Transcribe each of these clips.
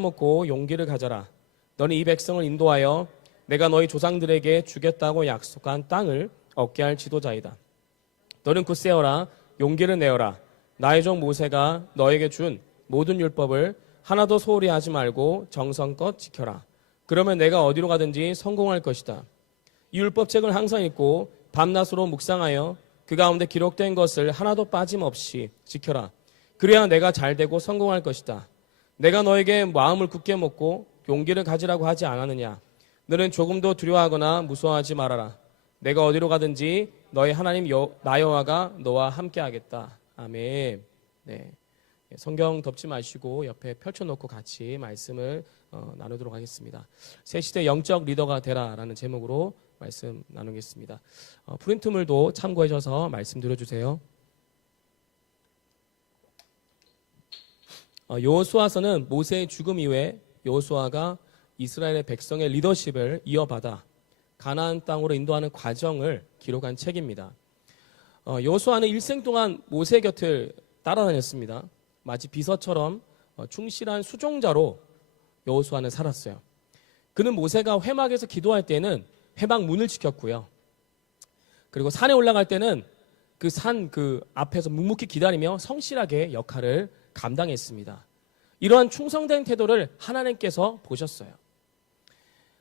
먹고 용기를 가져라. 너는 이 백성을 인도하여 내가 너희 조상들에게 주겠다고 약속한 땅을 얻게 할 지도자이다. 너는 굳세어라. 용기를 내어라. 나의 종 모세가 너에게 준 모든 율법을 하나도 소홀히 하지 말고 정성껏 지켜라. 그러면 내가 어디로 가든지 성공할 것이다. 이 율법책을 항상 읽고 밤낮으로 묵상하여 그 가운데 기록된 것을 하나도 빠짐없이 지켜라. 그래야 내가 잘되고 성공할 것이다. 내가 너에게 마음을 굳게 먹고 용기를 가지라고 하지 않았느냐. 너는 조금도 두려워하거나 무서워하지 말아라. 내가 어디로 가든지 너의 하나님 나 여호와가 너와 함께하겠다. 아멘. 네. 성경 덮지 마시고 옆에 펼쳐놓고 같이 말씀을 나누도록 하겠습니다. 새 시대 영적 리더가 되라라는 제목으로 말씀 나누겠습니다. 프린트물도 참고하셔서 말씀 드려주세요. 여호수아서는 모세의 죽음 이후에 여호수아가 이스라엘의 백성의 리더십을 이어받아 가나안 땅으로 인도하는 과정을 기록한 책입니다. 여호수아는 일생 동안 모세 곁을 따라다녔습니다. 마치 비서처럼 충실한 수종자로 여호수아는 살았어요. 그는 모세가 회막에서 기도할 때는 회막 문을 지켰고요. 그리고 산에 올라갈 때는 그 산 앞에서 묵묵히 기다리며 성실하게 역할을 감당했습니다. 이러한 충성된 태도를 하나님께서 보셨어요.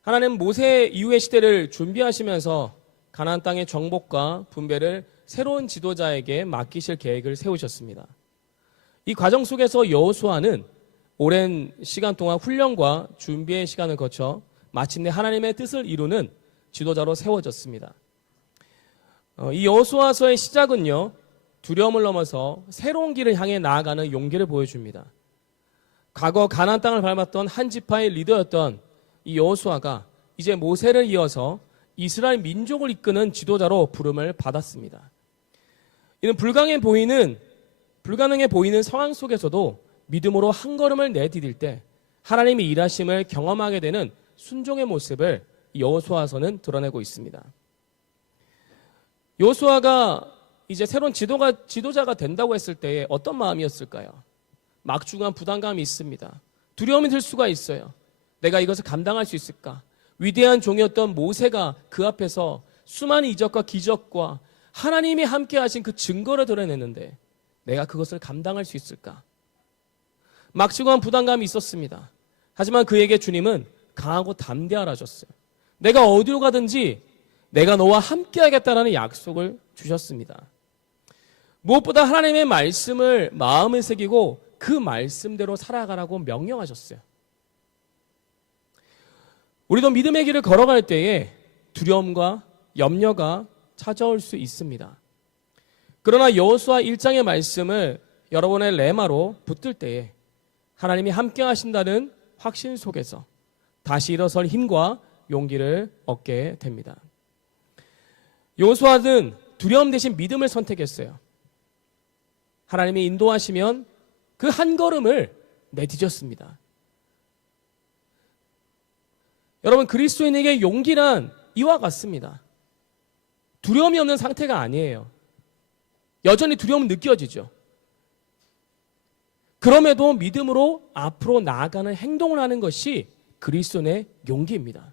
하나님은 모세 이후의 시대를 준비하시면서 가나안 땅의 정복과 분배를 새로운 지도자에게 맡기실 계획을 세우셨습니다. 이 과정 속에서 여호수아는 오랜 시간 동안 훈련과 준비의 시간을 거쳐 마침내 하나님의 뜻을 이루는 지도자로 세워졌습니다. 이 여호수아서의 시작은요, 두려움을 넘어서 새로운 길을 향해 나아가는 용기를 보여줍니다. 과거 가나안 땅을 밟았던 한 지파의 리더였던 이 여호수아가 이제 모세를 이어서 이스라엘 민족을 이끄는 지도자로 부름을 받았습니다. 이는 불가능해 보이는 상황 속에서도 믿음으로 한 걸음을 내디딜 때 하나님의 일하심을 경험하게 되는 순종의 모습을 여호수아서는 드러내고 있습니다. 여호수아가 이제 새로운 지도자가 된다고 했을 때 어떤 마음이었을까요? 막중한 부담감이 있습니다. 두려움이 들 수가 있어요. 내가 이것을 감당할 수 있을까? 위대한 종이었던 모세가 그 앞에서 수많은 이적과 기적과 하나님이 함께 하신 그 증거를 드러냈는데 내가 그것을 감당할 수 있을까? 막중한 부담감이 있었습니다. 하지만 그에게 주님은 강하고 담대하라 하셨어요. 내가 어디로 가든지 내가 너와 함께 하겠다라는 약속을 주셨습니다. 무엇보다 하나님의 말씀을 마음에 새기고 그 말씀대로 살아가라고 명령하셨어요. 우리도 믿음의 길을 걸어갈 때에 두려움과 염려가 찾아올 수 있습니다. 그러나 여호수아 1장의 말씀을 여러분의 레마로 붙들 때에 하나님이 함께 하신다는 확신 속에서 다시 일어설 힘과 용기를 얻게 됩니다. 여호수아는 두려움 대신 믿음을 선택했어요. 하나님이 인도하시면 그 한 걸음을 내디뎠습니다. 여러분, 그리스도인에게 용기란 이와 같습니다. 두려움이 없는 상태가 아니에요. 여전히 두려움은 느껴지죠. 그럼에도 믿음으로 앞으로 나아가는 행동을 하는 것이 그리스도인의 용기입니다.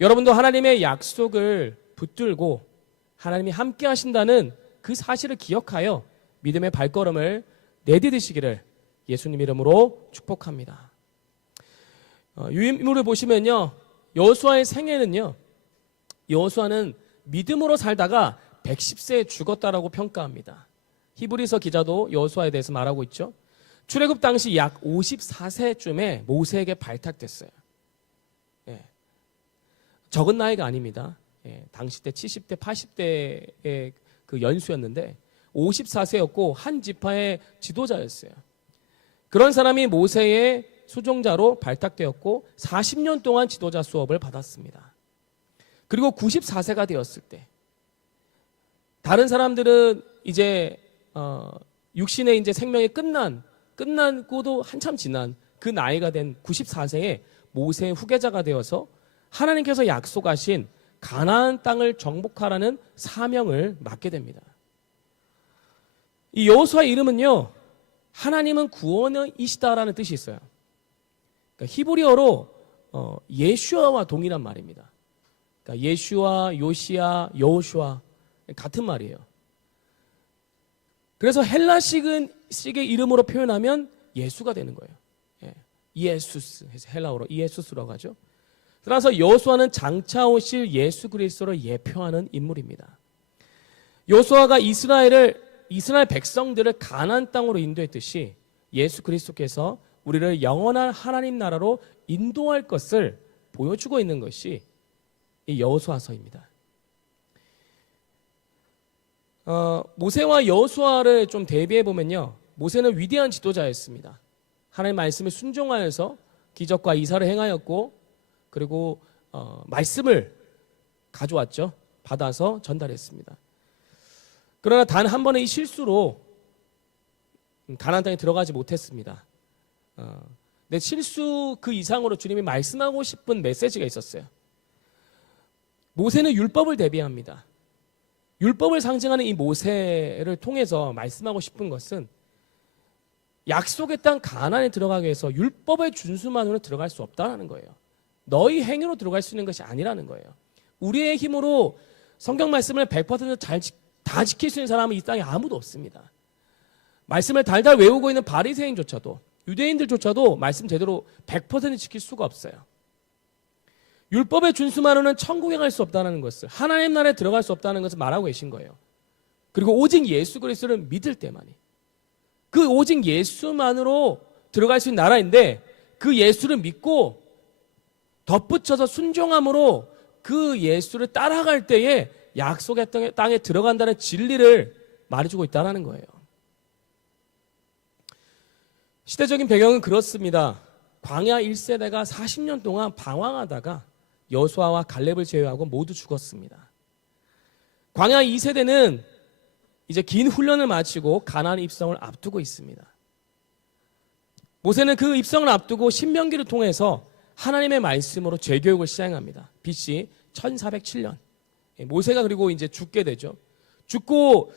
여러분도 하나님의 약속을 붙들고 하나님이 함께 하신다는 그 사실을 기억하여 믿음의 발걸음을 내디디시기를 예수님 이름으로 축복합니다. 유인물을 보시면요, 여호수아의 생애는요, 여호수아는 믿음으로 살다가 110세에 죽었다라고 평가합니다. 히브리서 기자도 여호수아에 대해서 말하고 있죠. 출애굽 당시 약 54세쯤에 모세에게 발탁됐어요. 적은 나이가 아닙니다. 당시 때 70대, 80대의 그 연수였는데 54세였고 한 지파의 지도자였어요. 그런 사람이 모세의 수종자로 발탁되었고 40년 동안 지도자 수업을 받았습니다. 그리고 94세가 되었을 때 다른 사람들은 이제 육신의 이제 생명이 끝나고도 한참 지난 그 나이가 된 94세에 모세의 후계자가 되어서 하나님께서 약속하신 가나안 땅을 정복하라는 사명을 맡게 됩니다. 이 여호수아의 이름은요, 하나님은 구원이시다라는 뜻이 있어요. 그러니까 히브리어로 예슈아와 동일한 말입니다. 그러니까 예슈아, 요시야, 여호슈아 같은 말이에요. 그래서 헬라식의 이름으로 표현하면 예수가 되는 거예요. 이에수스, 헬라어로 이에수스라고 하죠. 따라서 여호수아는 장차 오실 예수 그리스도를 예표하는 인물입니다. 여호수아가 이스라엘 백성들을 가나안 땅으로 인도했듯이 예수 그리스도께서 우리를 영원한 하나님 나라로 인도할 것을 보여주고 있는 것이 이 여호수아서입니다. 모세와 여호수아를 좀 대비해 보면요, 모세는 위대한 지도자였습니다. 하나님의 말씀에 순종하여서 기적과 이사를 행하였고, 그리고 말씀을 가져왔죠. 받아서 전달했습니다. 그러나 단 한 번의 이 실수로 가나안 땅에 들어가지 못했습니다. 근데 실수 그 이상으로 주님이 말씀하고 싶은 메시지가 있었어요. 모세는 율법을 대비합니다. 율법을 상징하는 이 모세를 통해서 말씀하고 싶은 것은 약속의 땅 가나안에 들어가기 위해서 율법의 준수만으로는 들어갈 수 없다는 거예요. 너희 행위로 들어갈 수 있는 것이 아니라는 거예요. 우리의 힘으로 성경 말씀을 100% 다 지킬 수 있는 사람은 이 땅에 아무도 없습니다. 말씀을 달달 외우고 있는 바리새인조차도, 유대인들조차도 말씀 제대로 100% 지킬 수가 없어요. 율법의 준수만으로는 천국에 갈 수 없다는 것을, 하나님 나라에 들어갈 수 없다는 것을 말하고 계신 거예요. 그리고 오직 예수 그리스도를 믿을 때만이, 그 오직 예수만으로 들어갈 수 있는 나라인데, 그 예수를 믿고 덧붙여서 순종함으로 그 예수를 따라갈 때에 약속의 땅에 들어간다는 진리를 말해주고 있다는 거예요. 시대적인 배경은 그렇습니다. 광야 1세대가 40년 동안 방황하다가 여호수아와 갈렙을 제외하고 모두 죽었습니다. 광야 2세대는 이제 긴 훈련을 마치고 가나안 입성을 앞두고 있습니다. 모세는 그 입성을 앞두고 신명기를 통해서 하나님의 말씀으로 죄교육을 시행합니다. BC 1407년. 모세가 그리고 이제 죽게 되죠. 죽고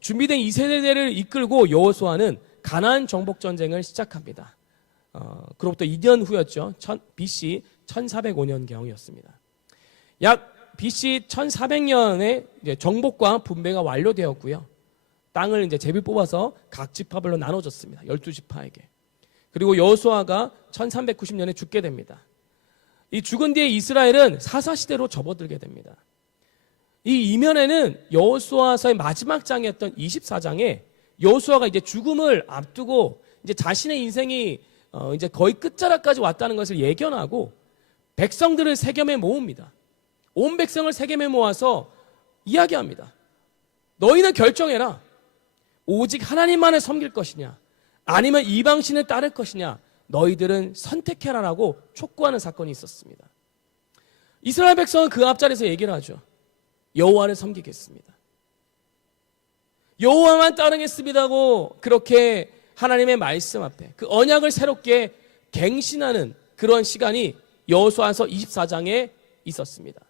준비된 2세대를 이끌고 여호수아는 가나안 정복 전쟁을 시작합니다. 그로부터 2년 후였죠. BC 1405년경이었습니다. 약 BC 1400년에 이제 정복과 분배가 완료되었고요. 땅을 이제 제비 뽑아서 각 지파별로 나눠줬습니다. 12지파에게. 그리고 여호수아가 1390년에 죽게 됩니다. 이 죽은 뒤에 이스라엘은 사사시대로 접어들게 됩니다. 이 이면에는 여호수아서의 마지막 장이었던 24장에 여호수아가 이제 죽음을 앞두고 이제 자신의 인생이 이제 거의 끝자락까지 왔다는 것을 예견하고 백성들을 세겜에 모읍니다. 온 백성을 세겜에 모아서 이야기합니다. 너희는 결정해라. 오직 하나님만을 섬길 것이냐, 아니면 이방신을 따를 것이냐, 너희들은 선택해라라고 촉구하는 사건이 있었습니다. 이스라엘 백성은 그 앞자리에서 얘기를 하죠. 여호와를 섬기겠습니다. 여호와만 따르겠습니다고 그렇게 하나님의 말씀 앞에 그 언약을 새롭게 갱신하는 그런 시간이 여호수아서 24장에 있었습니다.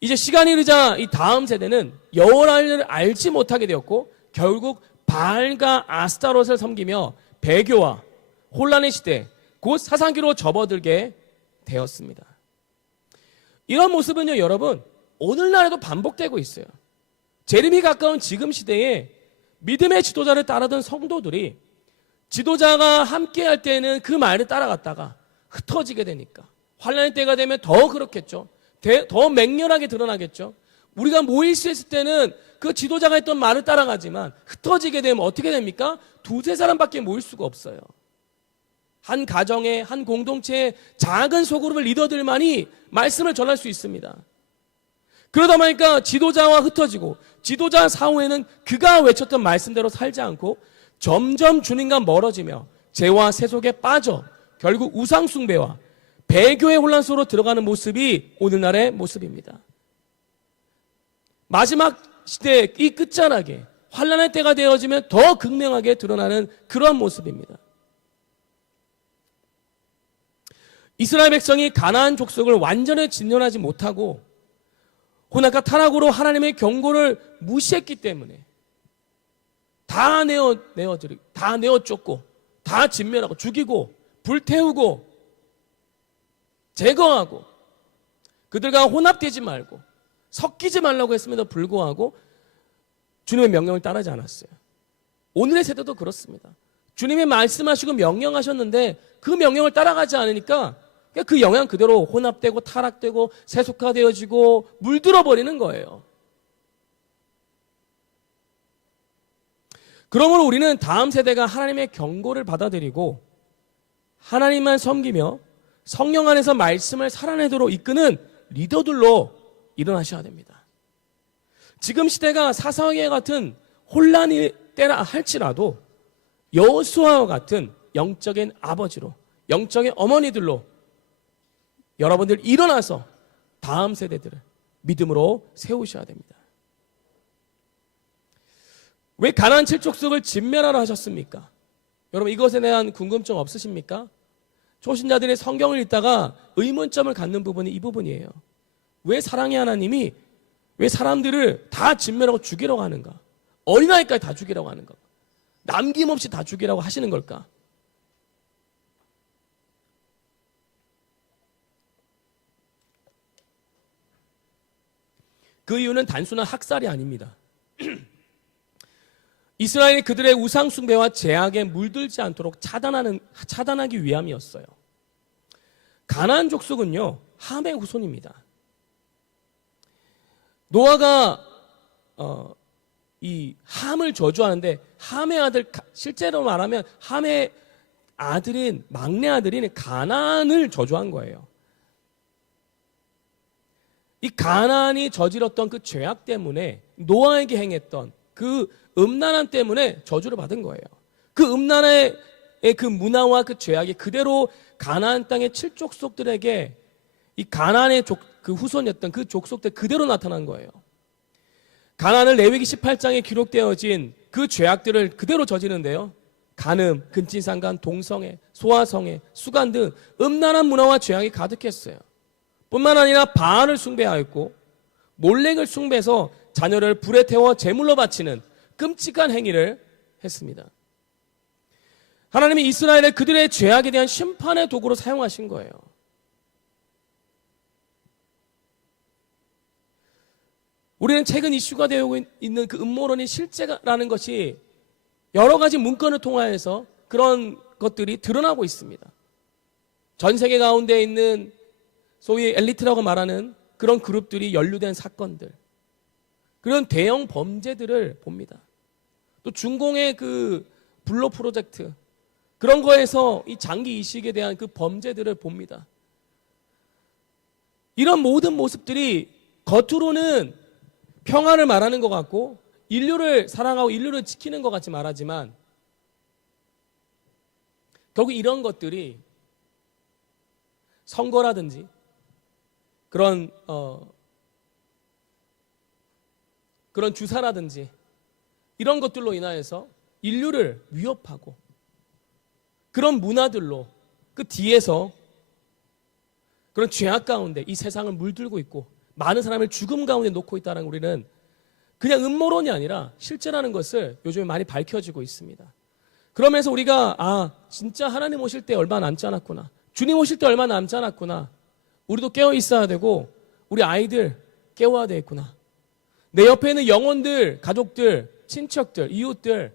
이제 시간이 흐르자 이 다음 세대는 여호와를 알지 못하게 되었고 결국 바알과 아스타롯을 섬기며 배교와 혼란의 시대, 곧 사상기로 접어들게 되었습니다. 이런 모습은요, 여러분, 오늘날에도 반복되고 있어요. 재림이 가까운 지금 시대에 믿음의 지도자를 따르던 성도들이 지도자가 함께할 때는 그 말을 따라갔다가 흩어지게 되니까 환란의 때가 되면 더 그렇겠죠. 더 맹렬하게 드러나겠죠. 우리가 모일 수 있을 때는 그 지도자가 했던 말을 따라가지만 흩어지게 되면 어떻게 됩니까? 두세 사람밖에 모일 수가 없어요. 한 가정에, 한 공동체의 작은 소그룹의 리더들만이 말씀을 전할 수 있습니다. 그러다 보니까 지도자와 흩어지고 지도자 사후에는 그가 외쳤던 말씀대로 살지 않고 점점 주님과 멀어지며 죄와 세속에 빠져 결국 우상 숭배와 배교의 혼란 속으로 들어가는 모습이 오늘날의 모습입니다. 마지막 시대 이 끝자락에 환란의 때가 되어지면 더 극명하게 드러나는 그런 모습입니다. 이스라엘 백성이 가나안 족속을 완전히 진멸하지 못하고 혼합과 타락으로 하나님의 경고를 무시했기 때문에 다 내어 쫓고 다 진멸하고 죽이고 불태우고 제거하고 그들과 혼합되지 말고 섞이지 말라고 했음에도 불구하고 주님의 명령을 따르지 않았어요. 오늘의 세대도 그렇습니다. 주님이 말씀하시고 명령하셨는데 그 명령을 따라가지 않으니까 그 영향 그대로 혼합되고 타락되고 세속화되어지고 물들어 버리는 거예요. 그러므로 우리는 다음 세대가 하나님의 경고를 받아들이고 하나님만 섬기며 성령 안에서 말씀을 살아내도록 이끄는 리더들로 일어나셔야 됩니다. 지금 시대가 사사왕의 같은 혼란이 때라 할지라도 여호수아와 같은 영적인 아버지로, 영적인 어머니들로 여러분들 일어나서 다음 세대들을 믿음으로 세우셔야 됩니다. 왜 가나안 7족속을 진멸하라 하셨습니까? 여러분 이것에 대한 궁금증 없으십니까? 초신자들이 성경을 읽다가 의문점을 갖는 부분이 이 부분이에요. 왜 사랑의 하나님이 왜 사람들을 다 진멸하고 죽이려고 하는가? 어린아이까지 다 죽이려고 하는가? 남김없이 다 죽이라고 하시는 걸까? 그 이유는 단순한 학살이 아닙니다. 이스라엘이 그들의 우상 숭배와 제약에 물들지 않도록 차단하기 위함이었어요. 가나안 족속은요 함의 후손입니다. 노아가 이 함을 저주하는데 함의 아들, 실제로 말하면 함의 아들인 막내 아들인 가나안을 저주한 거예요. 이 가나안이 저질렀던 그 죄악 때문에 노아에게 행했던 그 음란함 때문에 저주를 받은 거예요. 그 음란의 그 문화와 그 죄악이 그대로 가나안 땅의 7족속들에게 이 가나안의 그 후손이었던 그 족속들 그대로 나타난 거예요. 가나안은 레위기 18장에 기록되어진 그 죄악들을 그대로 저지르는데요. 간음, 근친상간, 동성애, 소아성애, 수간 등 음란한 문화와 죄악이 가득했어요. 뿐만 아니라 바알을 숭배하였고 몰렉을 숭배해서 자녀를 불에 태워 제물로 바치는 끔찍한 행위를 했습니다. 하나님이 이스라엘을 그들의 죄악에 대한 심판의 도구로 사용하신 거예요. 우리는 최근 이슈가 되고 있는 그 음모론이 실제라는 것이 여러 가지 문건을 통하여서 그런 것들이 드러나고 있습니다. 전 세계 가운데 있는 소위 엘리트라고 말하는 그런 그룹들이 연루된 사건들, 그런 대형 범죄들을 봅니다. 또 중공의 그 블로 프로젝트, 그런 거에서 이 장기 이식에 대한 그 범죄들을 봅니다. 이런 모든 모습들이 겉으로는 평화를 말하는 것 같고 인류를 사랑하고 인류를 지키는 것 같이 말하지만 결국 이런 것들이 선거라든지 그런 주사라든지 이런 것들로 인하여서 인류를 위협하고 그런 문화들로 그 뒤에서 그런 죄악 가운데 이 세상을 물들고 있고 많은 사람을 죽음 가운데 놓고 있다는 우리는 그냥 음모론이 아니라 실제라는 것을 요즘에 많이 밝혀지고 있습니다. 그러면서 우리가 진짜 하나님 오실 때 얼마 남지 않았구나, 주님 오실 때 얼마 남지 않았구나, 우리도 깨어 있어야 되고 우리 아이들 깨워야 되겠구나, 내 옆에 있는 영혼들, 가족들, 친척들, 이웃들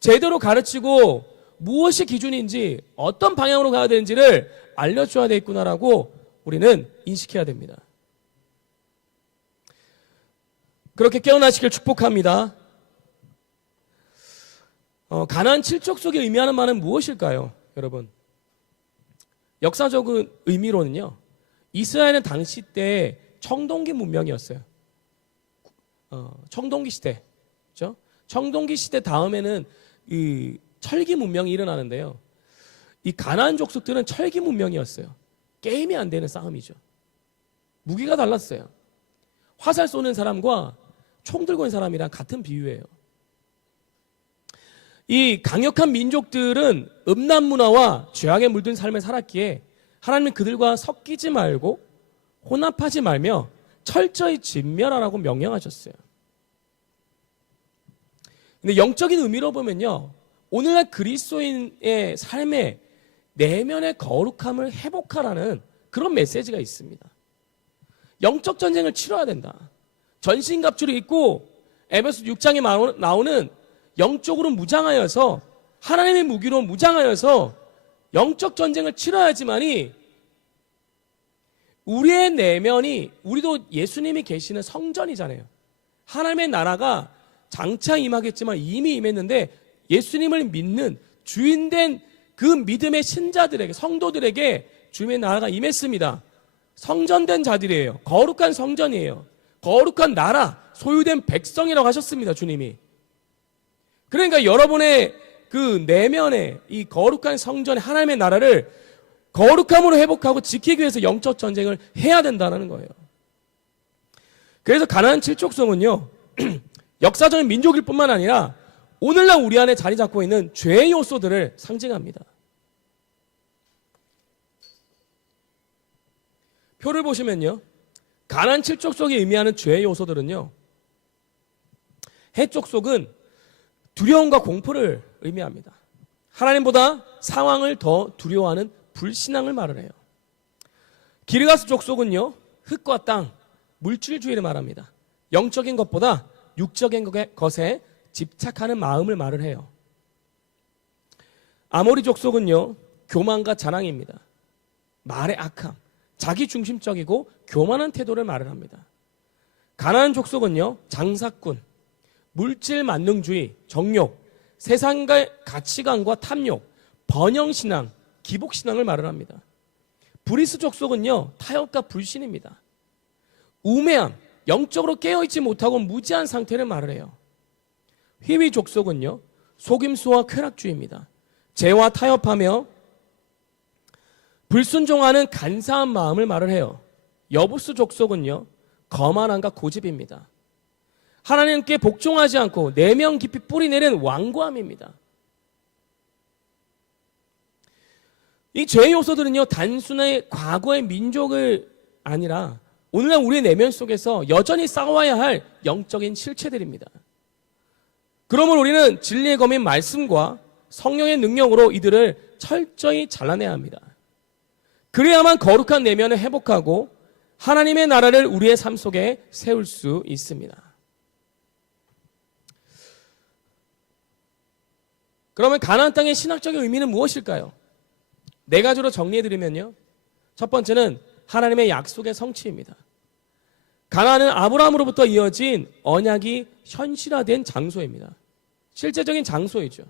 제대로 가르치고 무엇이 기준인지 어떤 방향으로 가야 되는지를 알려줘야 되겠구나라고 우리는 인식해야 됩니다. 그렇게 깨어나시길 축복합니다. 가나안 7족속이 의미하는 말은 무엇일까요? 여러분, 역사적인 의미로는요, 이스라엘은 당시 때 청동기 문명이었어요. 청동기 시대, 그렇죠? 청동기 시대 다음에는 이 철기 문명이 일어나는데요. 이 가나안 족속들은 철기 문명이었어요. 게임이 안 되는 싸움이죠. 무기가 달랐어요. 화살 쏘는 사람과 총 들고 있는 사람이랑 같은 비유예요. 이 강력한 민족들은 음란 문화와 죄악에 물든 삶을 살았기에 하나님은 그들과 섞이지 말고 혼합하지 말며 철저히 진멸하라고 명령하셨어요. 근데 영적인 의미로 보면요, 오늘날 그리스도인의 삶에 내면의 거룩함을 회복하라는 그런 메시지가 있습니다. 영적 전쟁을 치러야 된다. 전신갑주를 입고 에베소 6장에 나오는 영적으로 무장하여서 하나님의 무기로 무장하여서 영적 전쟁을 치러야지만이 우리의 내면이, 우리도 예수님이 계시는 성전이잖아요. 하나님의 나라가 장차 임하겠지만 이미 임했는데 예수님을 믿는 주인된 그 믿음의 신자들에게, 성도들에게 주님의 나라가 임했습니다. 성전된 자들이에요. 거룩한 성전이에요. 거룩한 나라, 소유된 백성이라고 하셨습니다, 주님이. 그러니까 여러분의 그 내면의 이 거룩한 성전의 하나님의 나라를 거룩함으로 회복하고 지키기 위해서 영적 전쟁을 해야 된다는 거예요. 그래서 가나안 7족속은요, 역사적인 민족일 뿐만 아니라 오늘날 우리 안에 자리 잡고 있는 죄의 요소들을 상징합니다. 표를 보시면요, 가나안 7족속이 의미하는 죄의 요소들은요, 해족속은 두려움과 공포를 의미합니다. 하나님보다 상황을 더 두려워하는 불신앙을 말을 해요. 기르가스 족속은요, 흙과 땅, 물질주의를 말합니다. 영적인 것보다 육적인 것에 집착하는 마음을 말을 해요. 아모리 족속은요, 교만과 자랑입니다. 말의 악함, 자기중심적이고 교만한 태도를 말을 합니다. 가나안 족속은요, 장사꾼, 물질 만능주의, 정욕, 세상의 가치관과 탐욕, 번영신앙, 기복신앙을 말을 합니다. 브리스 족속은요, 타협과 불신입니다. 우매함, 영적으로 깨어있지 못하고 무지한 상태를 말을 해요. 휘위 족속은요, 속임수와 쾌락주의입니다. 죄와 타협하며 불순종하는 간사한 마음을 말을 해요. 여부스 족속은요, 거만함과 고집입니다. 하나님께 복종하지 않고 내면 깊이 뿌리내린 완고함입니다. 이 죄의 요소들은요, 단순히 과거의 민족을 아니라 오늘날 우리의 내면 속에서 여전히 싸워야 할 영적인 실체들입니다. 그러므로 우리는 진리의 검인 말씀과 성령의 능력으로 이들을 철저히 잘라내야 합니다. 그래야만 거룩한 내면을 회복하고 하나님의 나라를 우리의 삶 속에 세울 수 있습니다. 그러면 가나안 땅의 신학적인 의미는 무엇일까요? 네 가지로 정리해드리면요, 첫 번째는 하나님의 약속의 성취입니다. 가나안은 아브라함으로부터 이어진 언약이 현실화된 장소입니다. 실제적인 장소이죠.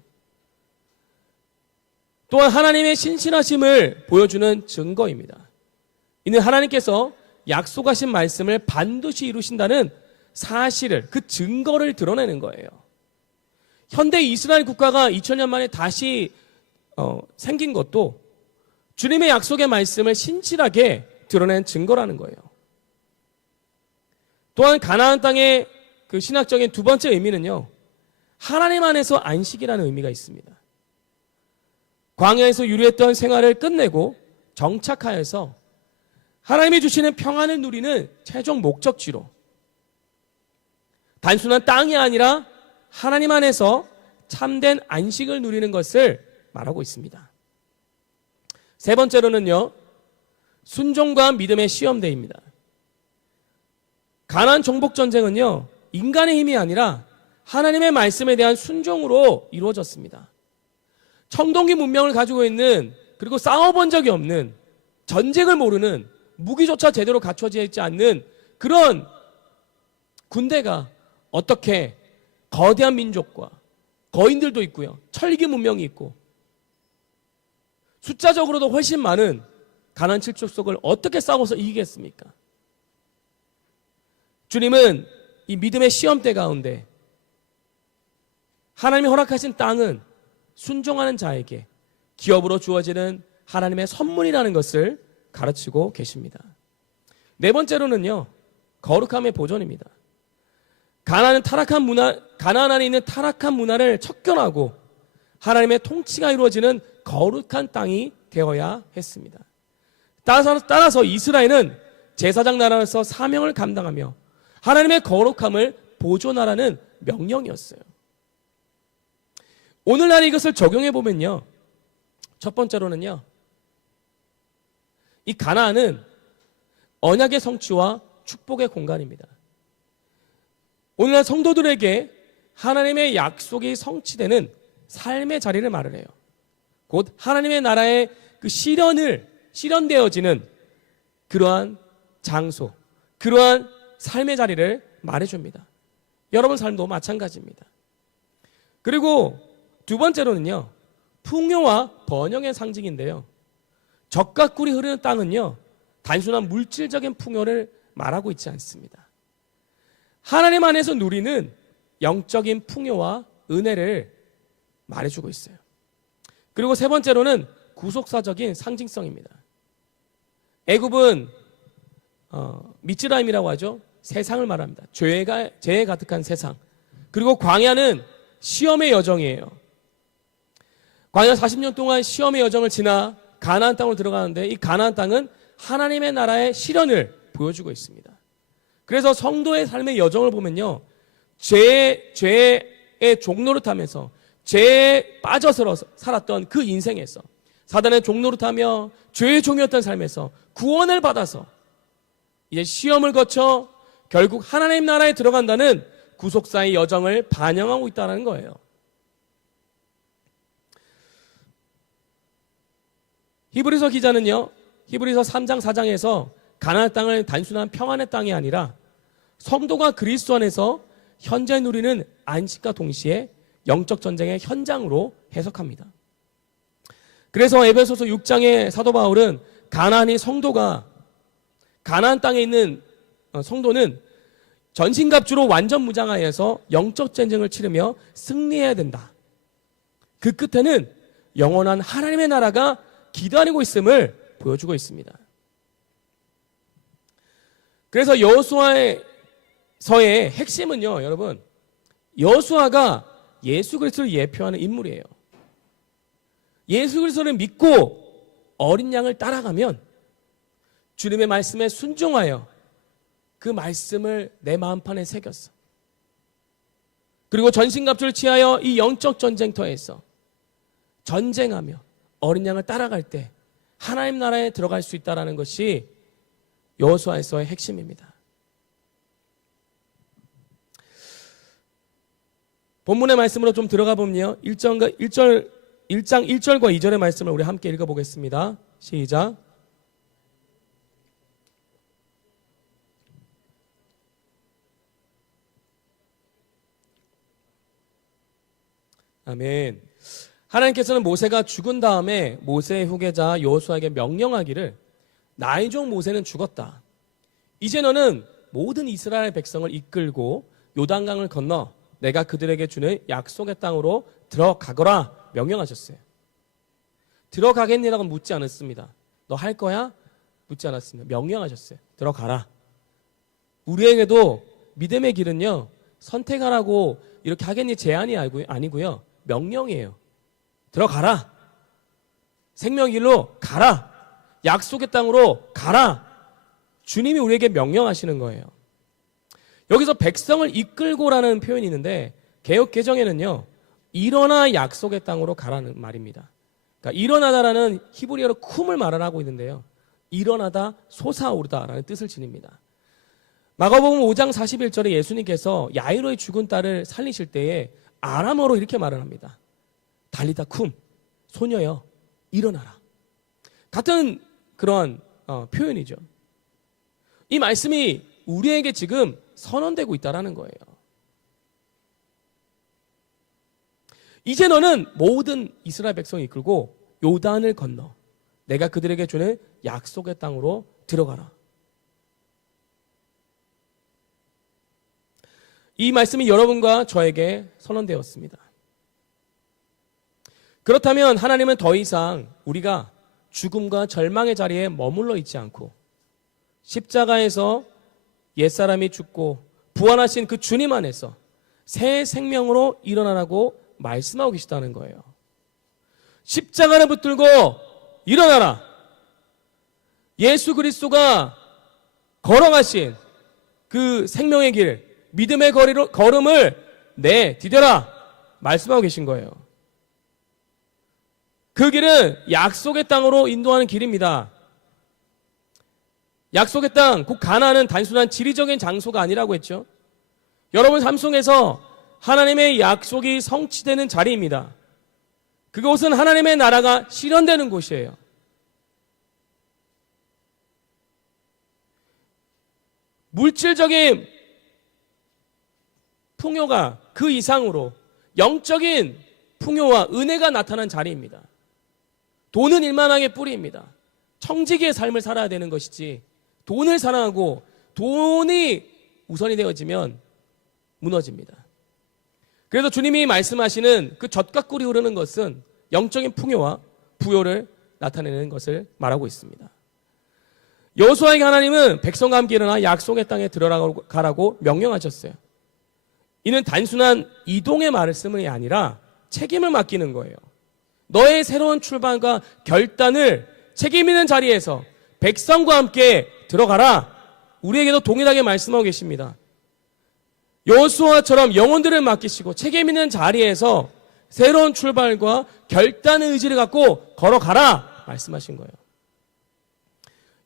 또한 하나님의 신실하심을 보여주는 증거입니다. 이는 하나님께서 약속하신 말씀을 반드시 이루신다는 사실을, 그 증거를 드러내는 거예요. 현대 이스라엘 국가가 2000년 만에 다시 생긴 것도 주님의 약속의 말씀을 신실하게 드러낸 증거라는 거예요. 또한 가나안 땅의 그 신학적인 두 번째 의미는요, 하나님 안에서 안식이라는 의미가 있습니다. 광야에서 유리했던 생활을 끝내고 정착하여서 하나님이 주시는 평안을 누리는 최종 목적지로, 단순한 땅이 아니라 하나님 안에서 참된 안식을 누리는 것을 말하고 있습니다. 세 번째로는요, 순종과 믿음의 시험대입니다. 가나안 정복 전쟁은요, 인간의 힘이 아니라 하나님의 말씀에 대한 순종으로 이루어졌습니다. 청동기 문명을 가지고 있는, 그리고 싸워본 적이 없는, 전쟁을 모르는, 무기조차 제대로 갖춰져 있지 않는 그런 군대가 어떻게 거대한 민족과 거인들도 있고요, 철기 문명이 있고 숫자적으로도 훨씬 많은 가나안 7족속을 어떻게 싸워서 이기겠습니까? 주님은 이 믿음의 시험대 가운데 하나님이 허락하신 땅은 순종하는 자에게 기업으로 주어지는 하나님의 선물이라는 것을 가르치고 계십니다. 네 번째로는요, 거룩함의 보존입니다. 가나안 안에 있는 타락한 문화를 척결하고 하나님의 통치가 이루어지는 거룩한 땅이 되어야 했습니다. 따라서 이스라엘은 제사장 나라로서 사명을 감당하며 하나님의 거룩함을 보존하라는 명령이었어요. 오늘날 이것을 적용해 보면요, 첫 번째로는요, 이 가나안은 언약의 성취와 축복의 공간입니다. 오늘날 성도들에게 하나님의 약속이 성취되는 삶의 자리를 말을 해요. 곧 하나님의 나라의 그 실현되어지는 그러한 장소, 그러한 삶의 자리를 말해줍니다. 여러분 삶도 마찬가지입니다. 그리고 두 번째로는요, 풍요와 번영의 상징인데요. 젖과 꿀이 흐르는 땅은요, 단순한 물질적인 풍요를 말하고 있지 않습니다. 하나님 안에서 누리는 영적인 풍요와 은혜를 말해주고 있어요. 그리고 세 번째로는 구속사적인 상징성입니다. 애굽은 미츠라임이라고 하죠. 세상을 말합니다. 죄에 가득한 세상. 그리고 광야는 시험의 여정이에요. 광야 40년 동안 시험의 여정을 지나 가나안 땅으로 들어가는데 이 가나안 땅은 하나님의 나라의 실현을 보여주고 있습니다. 그래서 성도의 삶의 여정을 보면요, 죄의 종로를 타면서 죄에 빠져서 살았던 그 인생에서, 사단의 종로를 타며 죄의 종이었던 삶에서 구원을 받아서 이제 시험을 거쳐 결국 하나님 나라에 들어간다는 구속사의 여정을 반영하고 있다는 거예요. 히브리서 기자는요, 히브리서 3장 4장에서 가나안 땅을 단순한 평안의 땅이 아니라 성도가 그리스도 안에서 현재 누리는 안식과 동시에 영적 전쟁의 현장으로 해석합니다. 그래서 에베소서 6장의 사도 바울은 가나안의 성도가, 가나안 땅에 있는 성도는 전신갑주로 완전 무장하여서 영적 전쟁을 치르며 승리해야 된다. 그 끝에는 영원한 하나님의 나라가 기다리고 있음을 보여주고 있습니다. 그래서 여호수아서의 핵심은요, 여러분, 여호수아가 예수 그리스도를 예표하는 인물이에요. 예수 그리스도를 믿고 어린 양을 따라가면 주님의 말씀에 순종하여 그 말씀을 내 마음판에 새겼어. 그리고 전신갑주를 취하여 이 영적 전쟁터에서 전쟁하며 어린 양을 따라갈 때 하나님 나라에 들어갈 수 있다는 것이 여호수아서의 핵심입니다. 본문의 말씀으로 좀 들어가 보면요, 1장 1절과 2절의 말씀을 우리 함께 읽어보겠습니다. 시작. 아멘. 하나님께서는 모세가 죽은 다음에 모세의 후계자 여호수아에게 명령하기를, 나의 종 모세는 죽었다. 이제 너는 모든 이스라엘 백성을 이끌고 요단강을 건너 내가 그들에게 주는 약속의 땅으로 들어가거라 명령하셨어요. 들어가겠니라고 묻지 않았습니다. 너 할 거야? 묻지 않았습니다. 명령하셨어요. 들어가라. 우리에게도 믿음의 길은요, 선택하라고 이렇게 하겠니 제안이 아니고요, 명령이에요. 들어가라. 생명의 길로 가라. 약속의 땅으로 가라. 주님이 우리에게 명령하시는 거예요. 여기서 백성을 이끌고라는 표현이 있는데 개역 개정에는요, 일어나 약속의 땅으로 가라는 말입니다. 그러니까 일어나다라는 히브리어로 쿰을 말을 하고 있는데요, 일어나다 솟아오르다라는 뜻을 지닙니다. 마가복음 5장 41절에 예수님께서 야이로의 죽은 딸을 살리실 때에 아람어로 이렇게 말을 합니다. 달리다 쿰, 소녀여 일어나라. 같은 그런 표현이죠. 이 말씀이 우리에게 지금 선언되고 있다는 거예요. 이제 너는 모든 이스라엘 백성을 이끌고 요단을 건너 내가 그들에게 주는 약속의 땅으로 들어가라. 이 말씀이 여러분과 저에게 선언되었습니다. 그렇다면 하나님은 더 이상 우리가 죽음과 절망의 자리에 머물러 있지 않고 십자가에서 옛사람이 죽고 부활하신 그 주님 안에서 새 생명으로 일어나라고 말씀하고 계시다는 거예요. 십자가를 붙들고 일어나라. 예수 그리스도가 걸어가신 그 생명의 길, 믿음의 걸음을 디뎌라 말씀하고 계신 거예요. 그 길은 약속의 땅으로 인도하는 길입니다. 약속의 땅, 곧 가나안은 단순한 지리적인 장소가 아니라고 했죠. 여러분 삶 속에서 하나님의 약속이 성취되는 자리입니다. 그곳은 하나님의 나라가 실현되는 곳이에요. 물질적인 풍요가 그 이상으로 영적인 풍요와 은혜가 나타난 자리입니다. 돈은 일만하게 뿌리입니다. 청지기의 삶을 살아야 되는 것이지, 돈을 사랑하고 돈이 우선이 되어지면 무너집니다. 그래서 주님이 말씀하시는 그 젖과 꿀이 흐르는 것은 영적인 풍요와 부요를 나타내는 것을 말하고 있습니다. 여호수아에게 하나님은 백성과 함께 일어나 약속의 땅에 들어가라고 명령하셨어요. 이는 단순한 이동의 말씀이 아니라 책임을 맡기는 거예요. 너의 새로운 출발과 결단을 책임 있는 자리에서 백성과 함께 들어가라. 우리에게도 동일하게 말씀하고 계십니다. 여호수아처럼 영혼들을 맡기시고 책임 있는 자리에서 새로운 출발과 결단의 의지를 갖고 걸어가라 말씀하신 거예요.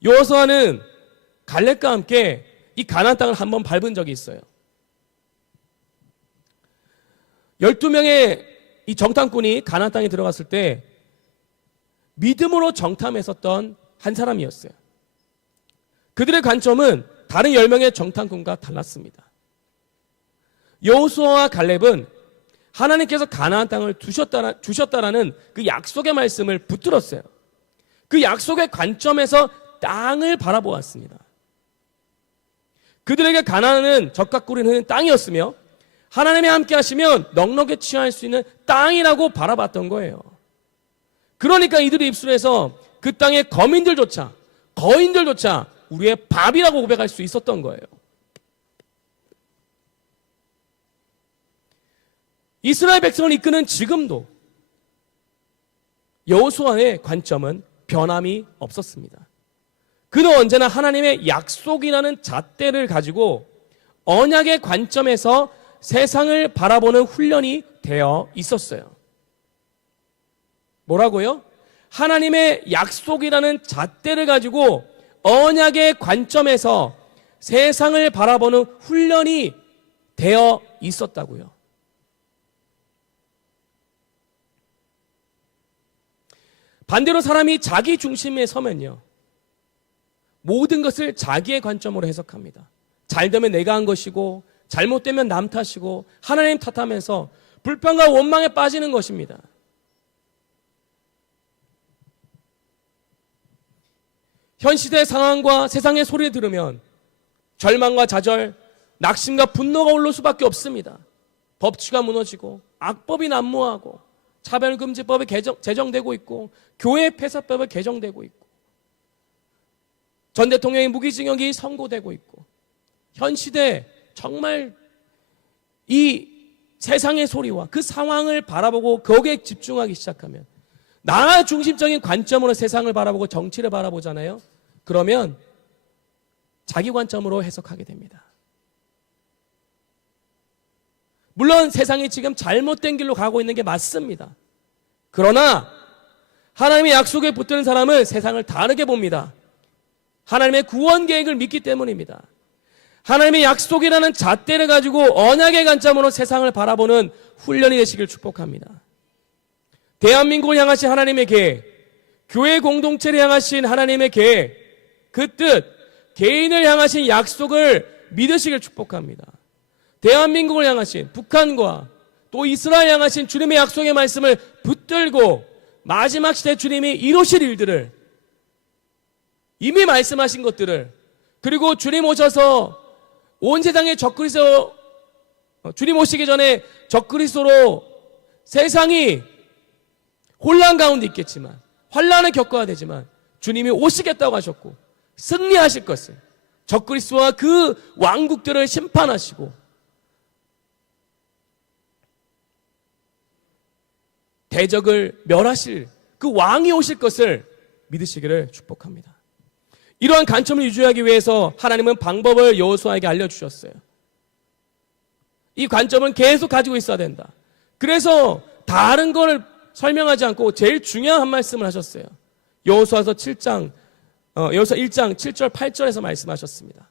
여호수아는 갈렙과 함께 이 가나안 땅을 한번 밟은 적이 있어요. 12명의 이 정탐꾼이 가나안 땅에 들어갔을 때 믿음으로 정탐했었던 한 사람이었어요. 그들의 관점은 다른 10명의 정탐꾼과 달랐습니다. 여호수아와 갈렙은 하나님께서 가나안 땅을 주셨다라는 그 약속의 말씀을 붙들었어요. 그 약속의 관점에서 땅을 바라보았습니다. 그들에게 가나안은 젖과 꿀이 흐르는 땅이었으며 하나님이 함께 하시면 넉넉히 취할 수 있는 땅이라고 바라봤던 거예요. 그러니까 이들의 입술에서 그 땅의 거민들조차 우리의 밥이라고 고백할 수 있었던 거예요. 이스라엘 백성을 이끄는 지금도 여호수아의 관점은 변함이 없었습니다. 그는 언제나 하나님의 약속이라는 잣대를 가지고 언약의 관점에서 세상을 바라보는 훈련이 되어 있었어요. 뭐라고요? 하나님의 약속이라는 잣대를 가지고 언약의 관점에서 세상을 바라보는 훈련이 되어 있었다고요. 반대로 사람이 자기 중심에 서면요, 모든 것을 자기의 관점으로 해석합니다. 잘 되면 내가 한 것이고 잘못되면 남 탓이고 하나님 탓하면서 불평과 원망에 빠지는 것입니다. 현 시대의 상황과 세상의 소리를 들으면 절망과 좌절, 낙심과 분노가 올라올 수밖에 없습니다. 법치가 무너지고 악법이 난무하고 차별금지법이 제정되고 있고 교회 폐사법이 개정되고 있고 전 대통령의 무기징역이 선고되고 있고, 현 시대 정말 이 세상의 소리와 그 상황을 바라보고 거기에 집중하기 시작하면, 나 중심적인 관점으로 세상을 바라보고 정치를 바라보잖아요. 그러면 자기 관점으로 해석하게 됩니다. 물론 세상이 지금 잘못된 길로 가고 있는 게 맞습니다. 그러나 하나님의 약속에 붙드는 사람은 세상을 다르게 봅니다. 하나님의 구원 계획을 믿기 때문입니다. 하나님의 약속이라는 잣대를 가지고 언약의 관점으로 세상을 바라보는 훈련이 되시길 축복합니다. 대한민국을 향하신 하나님의 계획, 교회 공동체를 향하신 하나님의 계획, 그 뜻, 개인을 향하신 약속을 믿으시길 축복합니다. 대한민국을 향하신, 북한과 또 이스라엘 향하신 주님의 약속의 말씀을 붙들고 마지막 시대 주님이 이루실 일들을, 이미 말씀하신 것들을, 그리고 주님 오셔서 온 세상에 적그리스도, 주님 오시기 전에 적그리스도로 세상이 혼란 가운데 있겠지만, 환란을 겪어야 되지만 주님이 오시겠다고 하셨고 승리하실 것을, 적그리스도와 그 왕국들을 심판하시고 대적을 멸하실 그 왕이 오실 것을 믿으시기를 축복합니다. 이러한 관점을 유지하기 위해서 하나님은 방법을 여호수아에게 알려주셨어요. 이 관점은 계속 가지고 있어야 된다. 그래서 다른 걸 설명하지 않고 제일 중요한 한 말씀을 하셨어요. 여호수아서 7장 여기서 1장 7절 8절에서 말씀하셨습니다.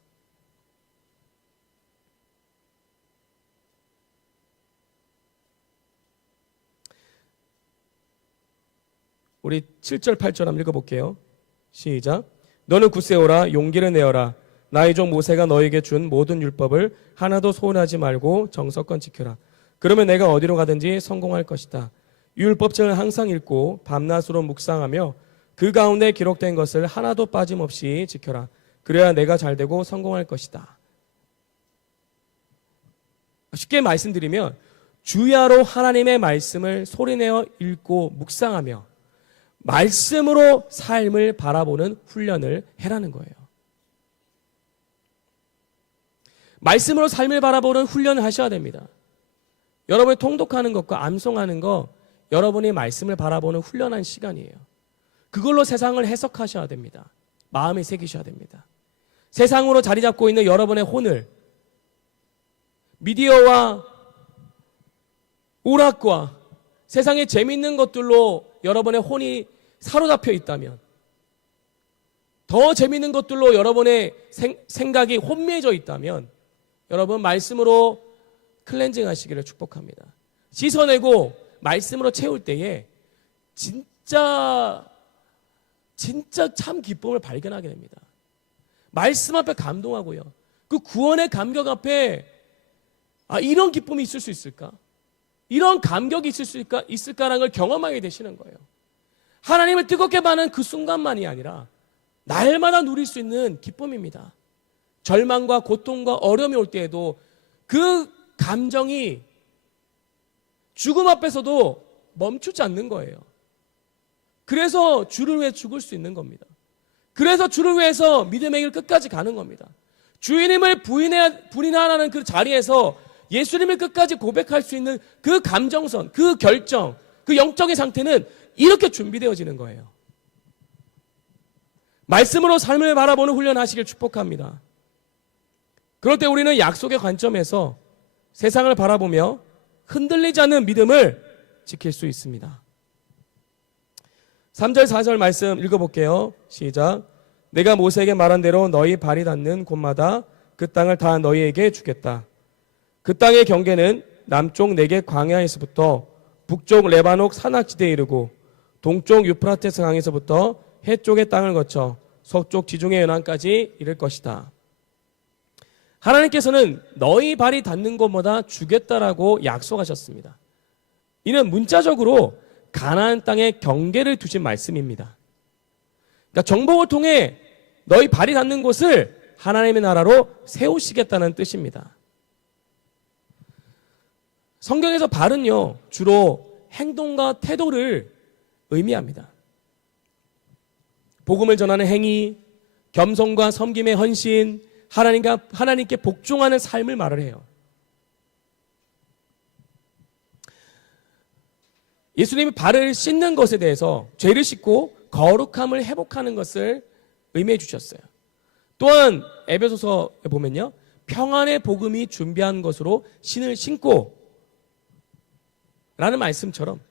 우리 7절 8절 한번 읽어볼게요. 시작. 너는 굳세어라, 용기를 내어라. 나의 종 모세가 너에게 준 모든 율법을 하나도 소원하지 말고 정석권 지켜라. 그러면 내가 어디로 가든지 성공할 것이다. 율법책을 항상 읽고 밤낮으로 묵상하며 그 가운데 기록된 것을 하나도 빠짐없이 지켜라. 그래야 내가 잘되고 성공할 것이다. 쉽게 말씀드리면 주야로 하나님의 말씀을 소리내어 읽고 묵상하며 말씀으로 삶을 바라보는 훈련을 해라는 거예요. 말씀으로 삶을 바라보는 훈련을 하셔야 됩니다. 여러분이 통독하는 것과 암송하는 거 여러분이 말씀을 바라보는 훈련한 시간이에요. 그걸로 세상을 해석하셔야 됩니다. 마음에 새기셔야 됩니다. 세상으로 자리 잡고 있는 여러분의 혼을 미디어와 오락과 세상의 재미있는 것들로 여러분의 혼이 사로잡혀 있다면, 더 재미있는 것들로 여러분의 생각이 혼미해져 있다면 여러분 말씀으로 클렌징 하시기를 축복합니다. 씻어내고 말씀으로 채울 때에 진짜 참 기쁨을 발견하게 됩니다. 말씀 앞에 감동하고요. 그 구원의 감격 앞에 이런 기쁨이 있을 수 있을까? 이런 감격이 있을까라는 걸 경험하게 되시는 거예요. 하나님을 뜨겁게 받는 그 순간만이 아니라 날마다 누릴 수 있는 기쁨입니다. 절망과 고통과 어려움이 올 때에도 그 감정이 죽음 앞에서도 멈추지 않는 거예요. 그래서 주를 위해 죽을 수 있는 겁니다. 그래서 주를 위해서 믿음의 길 끝까지 가는 겁니다. 주님을 부인하라는 그 자리에서 예수님을 끝까지 고백할 수 있는 그 감정선, 그 결정, 그 영적인 상태는 이렇게 준비되어지는 거예요. 말씀으로 삶을 바라보는 훈련하시길 축복합니다. 그럴 때 우리는 약속의 관점에서 세상을 바라보며 흔들리지 않는 믿음을 지킬 수 있습니다. 3절 4절 말씀 읽어볼게요. 시작. 내가 모세에게 말한 대로 너희 발이 닿는 곳마다 그 땅을 다 너희에게 주겠다. 그 땅의 경계는 남쪽 네겝 광야에서부터 북쪽 레바논 산악지대에 이르고 동쪽 유프라테스 강에서부터 해쪽의 땅을 거쳐 서쪽 지중해 연안까지 이를 것이다. 하나님께서는 너희 발이 닿는 곳마다 주겠다라고 약속하셨습니다. 이는 문자적으로 가나안 땅의 경계를 두신 말씀입니다. 그러니까 정복을 통해 너희 발이 닿는 곳을 하나님의 나라로 세우시겠다는 뜻입니다. 성경에서 발은요, 주로 행동과 태도를 의미합니다. 복음을 전하는 행위, 겸손과 섬김의 헌신, 하나님께 복종하는 삶을 말을 해요. 예수님이 발을 씻는 것에 대해서 죄를 씻고 거룩함을 회복하는 것을 의미해 주셨어요. 또한 에베소서에 보면요, 평안의 복음이 준비한 것으로 신을 신고 라는 말씀처럼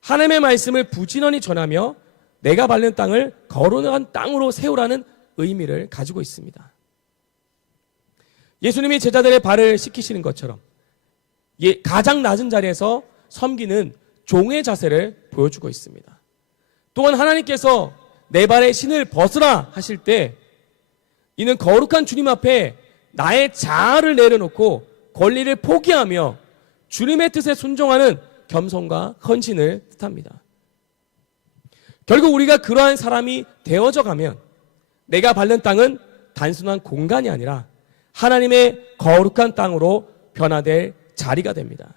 하나님의 말씀을 부지런히 전하며 내가 밟는 땅을 거룩한 땅으로 세우라는 의미를 가지고 있습니다. 예수님이 제자들의 발을 씻기시는 것처럼 가장 낮은 자리에서 섬기는 종의 자세를 보여주고 있습니다. 또한 하나님께서 내 발에 신을 벗으라 하실 때 이는 거룩한 주님 앞에 나의 자아를 내려놓고 권리를 포기하며 주님의 뜻에 순종하는 겸손과 헌신을 뜻합니다. 결국 우리가 그러한 사람이 되어져 가면 내가 밟는 땅은 단순한 공간이 아니라 하나님의 거룩한 땅으로 변화될 자리가 됩니다.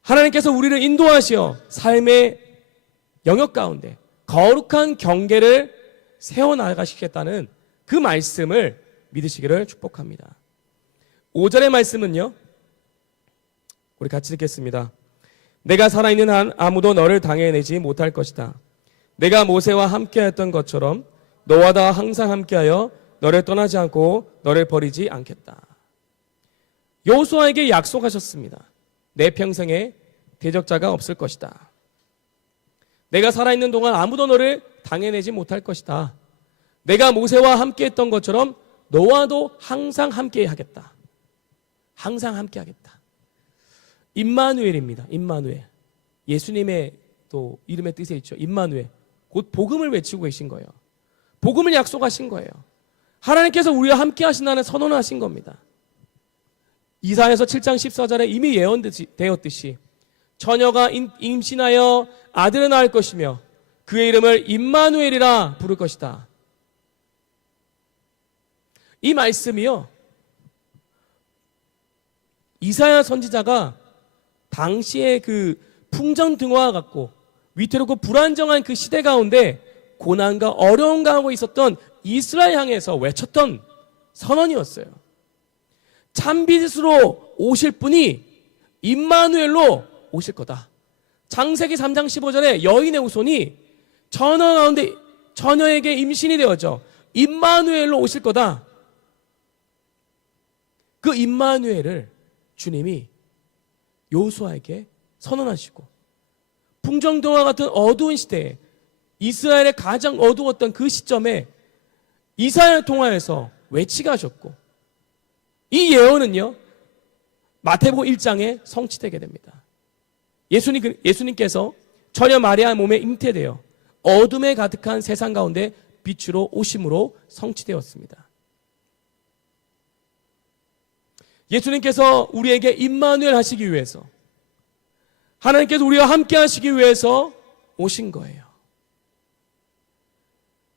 하나님께서 우리를 인도하시어 삶의 영역 가운데 거룩한 경계를 세워나가시겠다는 그 말씀을 믿으시기를 축복합니다. 5절의 말씀은요, 우리 같이 듣겠습니다. 내가 살아있는 한 아무도 너를 당해내지 못할 것이다. 내가 모세와 함께했던 것처럼 너와 다 항상 함께하여 너를 떠나지 않고 너를 버리지 않겠다. 여호수아에게 약속하셨습니다. 내 평생에 대적자가 없을 것이다. 내가 살아있는 동안 아무도 너를 당해내지 못할 것이다. 내가 모세와 함께 했던 것처럼 너와도 항상 함께 하겠다. 항상 함께 하겠다. 임마누엘입니다. 임마누엘. 예수님의 또 이름의 뜻에 있죠. 임마누엘. 곧 복음을 외치고 계신 거예요. 복음을 약속하신 거예요. 하나님께서 우리와 함께 하신다는 선언을 하신 겁니다. 이사야서 7장 14절에 이미 예언되었듯이 처녀가 임신하여 아들을 낳을 것이며 그의 이름을 임마누엘이라 부를 것이다. 이 말씀이요, 이사야 선지자가 당시에 그 풍전등화와 같고 위태롭고 불안정한 그 시대 가운데 고난과 어려움 가운데 있었던 이스라엘 향해서 외쳤던 선언이었어요. 참빛으로 오실 분이 임마누엘로 오실 거다. 창세기 3장 15절에 여인의 후손이 처녀 가운데 처녀에게 임신이 되어져 임마누엘로 오실 거다. 그 임마누엘을 주님이 여호수아에게 선언하시고 풍정등화 같은 어두운 시대에 이스라엘의 가장 어두웠던 그 시점에 이사야를 통하여서 외치게 하셨고 이 예언은요 마태복음 1장에 성취되게 됩니다. 예수님께서 처녀 마리아 몸에 잉태되어 어둠에 가득한 세상 가운데 빛으로 오심으로 성취되었습니다. 예수님께서 우리에게 임마누엘 하시기 위해서, 하나님께서 우리와 함께 하시기 위해서 오신 거예요.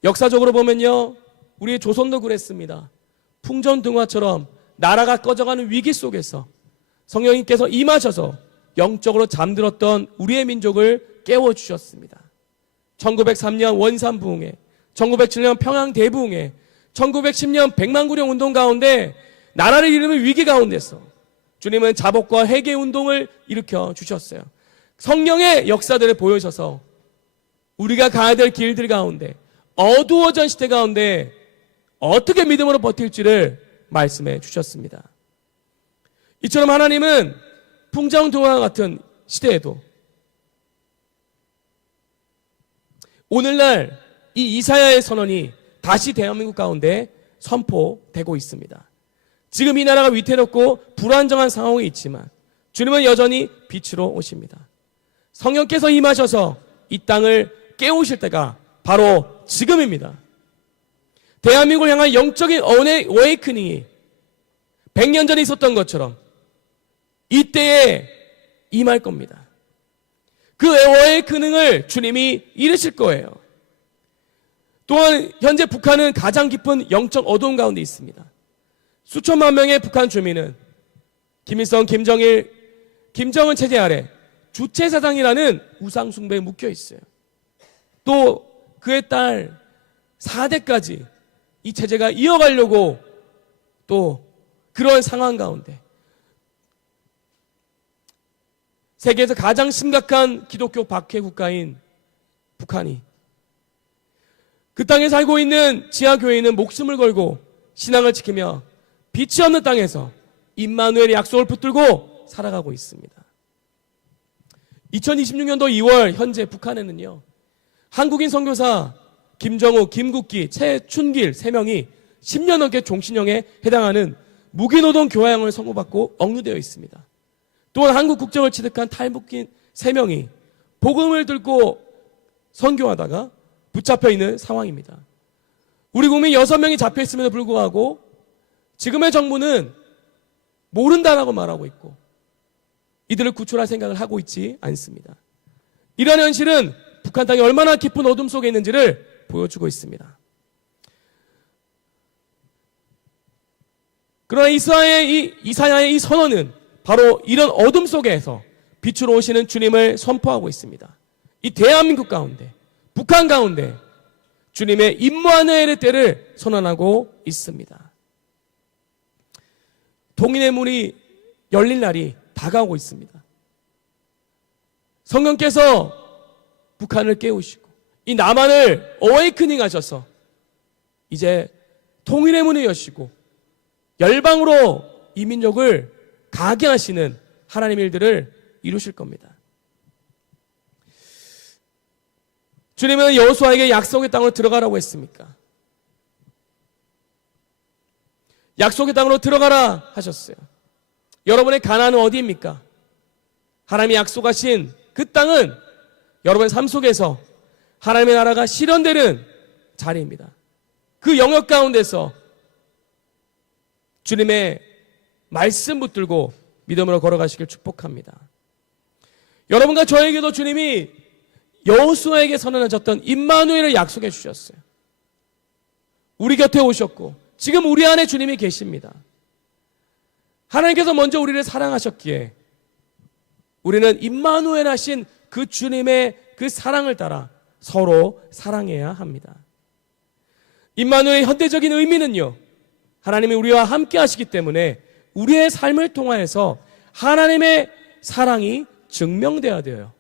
역사적으로 보면요, 우리 조선도 그랬습니다. 풍전등화처럼 나라가 꺼져가는 위기 속에서 성령님께서 임하셔서 영적으로 잠들었던 우리의 민족을 깨워주셨습니다. 1903년 원산부흥회, 1907년 평양대부흥회, 1910년 백만구령 운동 가운데 나라를 이루는 위기 가운데서 주님은 자복과 회개 운동을 일으켜 주셨어요. 성령의 역사들을 보여주셔서 우리가 가야 될 길들 가운데 어두워진 시대 가운데 어떻게 믿음으로 버틸지를 말씀해 주셨습니다. 이처럼 하나님은 풍정등화와 같은 시대에도 오늘날 이 이사야의 선언이 다시 대한민국 가운데 선포되고 있습니다. 지금 이 나라가 위태롭고 불안정한 상황이 있지만 주님은 여전히 빛으로 오십니다. 성령께서 임하셔서 이 땅을 깨우실 때가 바로 지금입니다. 대한민국을 향한 영적인 어웨이크닝이 100년 전에 있었던 것처럼 이때에 임할 겁니다. 그 어웨이크닝을 주님이 이루실 거예요. 또한 현재 북한은 가장 깊은 영적 어두움 가운데 있습니다. 수천만 명의 북한 주민은 김일성, 김정일, 김정은 체제 아래 주체사상이라는 우상 숭배에 묶여 있어요. 또 그의 딸 4대까지 이 체제가 이어가려고 또 그런 상황 가운데 세계에서 가장 심각한 기독교 박해 국가인 북한이 그 땅에 살고 있는 지하교회인은 목숨을 걸고 신앙을 지키며 빛이 없는 땅에서 임마누엘의 약속을 붙들고 살아가고 있습니다. 2026년도 2월 현재 북한에는요, 한국인 선교사 김정우, 김국기, 최춘길 3명이 10년 넘게 종신형에 해당하는 무기노동 교화형을 선고받고 억류되어 있습니다. 또한 한국 국적을 취득한 탈북민 3명이 복음을 들고 선교하다가 붙잡혀 있는 상황입니다. 우리 국민 6명이 잡혀 있음에도 불구하고 지금의 정부는 모른다라고 말하고 있고 이들을 구출할 생각을 하고 있지 않습니다. 이러한 현실은 북한 땅이 얼마나 깊은 어둠 속에 있는지를 보여주고 있습니다. 그러나 이사야의 이 선언은 바로 이런 어둠 속에서 빛으로 오시는 주님을 선포하고 있습니다. 이 대한민국 가운데, 북한 가운데 주님의 임마누엘의 때를 선언하고 있습니다. 통일의 문이 열릴 날이 다가오고 있습니다. 성령께서 북한을 깨우시고 이 남한을 어웨이크닝 하셔서 이제 통일의 문을 여시고 열방으로 이 민족을 가게 하시는 하나님의 일들을 이루실 겁니다. 주님은 여호수아에게 약속의 땅으로 들어가라고 했습니까? 약속의 땅으로 들어가라 하셨어요. 여러분의 가나안은 어디입니까? 하나님이 약속하신 그 땅은 여러분의 삶 속에서 하나님의 나라가 실현되는 자리입니다. 그 영역 가운데서 주님의 말씀 붙들고 믿음으로 걸어가시길 축복합니다. 여러분과 저에게도 주님이 여호수아에게 선언하셨던 임마누엘을 약속해 주셨어요. 우리 곁에 오셨고 지금 우리 안에 주님이 계십니다. 하나님께서 먼저 우리를 사랑하셨기에 우리는 임마누엘 하신 그 주님의 그 사랑을 따라 서로 사랑해야 합니다. 임마누엘의 현대적인 의미는요, 하나님이 우리와 함께 하시기 때문에 우리의 삶을 통하여서 하나님의 사랑이 증명되어야 돼요.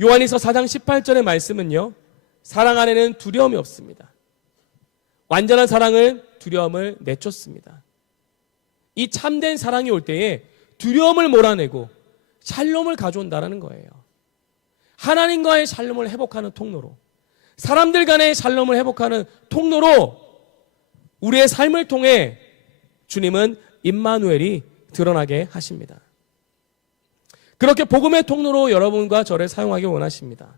요한일서 4장 18절의 말씀은요, 사랑 안에는 두려움이 없습니다. 완전한 사랑은 두려움을 내쫓습니다. 이 참된 사랑이 올 때에 두려움을 몰아내고 샬롬을 가져온다는 거예요. 하나님과의 샬롬을 회복하는 통로로, 사람들 간의 샬롬을 회복하는 통로로 우리의 삶을 통해 주님은 임마누엘이 드러나게 하십니다. 그렇게 복음의 통로로 여러분과 저를 사용하기 원하십니다.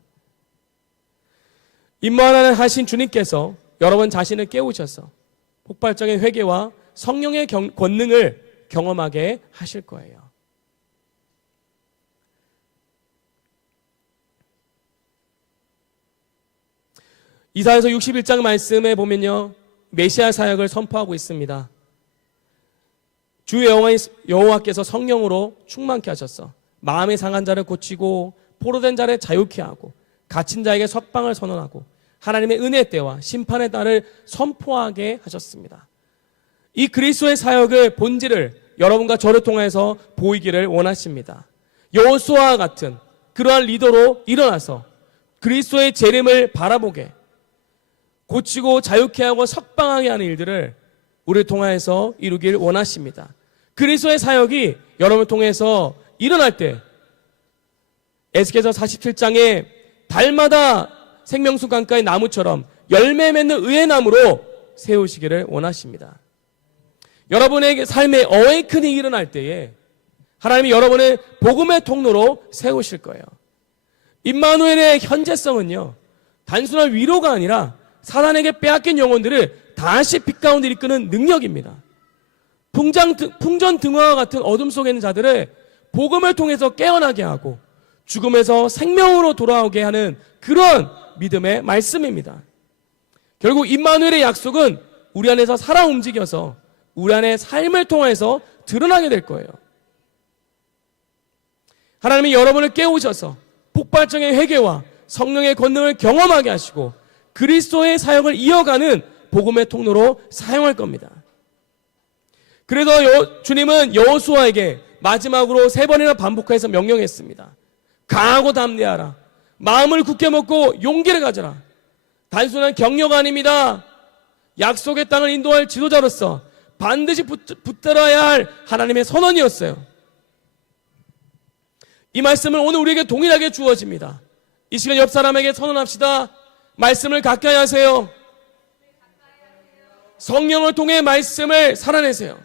임마누엘 하신 주님께서 여러분 자신을 깨우셔서 폭발적인 회개와 성령의 권능을 경험하게 하실 거예요. 이사야서 61장 말씀에 보면요, 메시아 사역을 선포하고 있습니다. 주 여호와께서 성령으로 충만케 하셔서 마음이 상한 자를 고치고 포로된 자를 자유케 하고 갇힌 자에게 석방을 선언하고 하나님의 은혜의 때와 심판의 날을 선포하게 하셨습니다. 이 그리스도의 사역의 본질을 여러분과 저를 통해서 보이기를 원하십니다. 여호수아와 같은 그러한 리더로 일어나서 그리스도의 재림을 바라보게, 고치고 자유케 하고 석방하게 하는 일들을 우리를 통해서 이루길 원하십니다. 그리스도의 사역이 여러분을 통해서 일어날 때 에스겔서 47장에 달마다 생명수 강가의 나무처럼 열매 맺는 의의 나무로 세우시기를 원하십니다. 여러분의 삶에 어웨이크닝이 일어날 때에 하나님이 여러분을 복음의 통로로 세우실 거예요. 임마누엘의 현재성은요, 단순한 위로가 아니라 사단에게 빼앗긴 영혼들을 다시 빛 가운데 이끄는 능력입니다. 풍전등화와 같은 어둠 속에 있는 자들을 복음을 통해서 깨어나게 하고 죽음에서 생명으로 돌아오게 하는 그런 믿음의 말씀입니다. 결국 임마누엘의 약속은 우리 안에서 살아 움직여서 우리 안의 삶을 통해서 드러나게 될 거예요. 하나님이 여러분을 깨우셔서 폭발적인 회개와 성령의 권능을 경험하게 하시고 그리스도의 사역을 이어가는 복음의 통로로 사용할 겁니다. 그래서 주님은 여호수아에게 마지막으로 3번이나 반복해서 명령했습니다. 강하고 담대하라. 마음을 굳게 먹고 용기를 가져라. 단순한 격려가 아닙니다. 약속의 땅을 인도할 지도자로서 반드시 붙들어야 할 하나님의 선언이었어요. 이 말씀은 오늘 우리에게 동일하게 주어집니다. 이 시간 옆 사람에게 선언합시다. 말씀을 가까이 하세요. 성령을 통해 말씀을 살아내세요.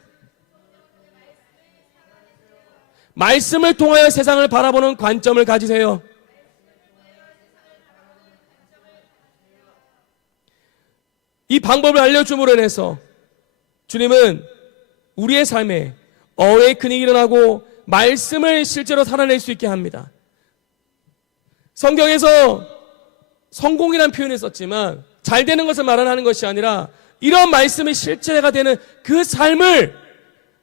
말씀을 통하여 세상을 바라보는 관점을 가지세요. 이 방법을 알려줌으로 인해서 주님은 우리의 삶에 어웨이크닝이 일어나고 말씀을 실제로 살아낼 수 있게 합니다. 성경에서 성공이라는 표현을 썼지만 잘 되는 것을 말하는 것이 아니라 이런 말씀이 실체가 되는 그 삶을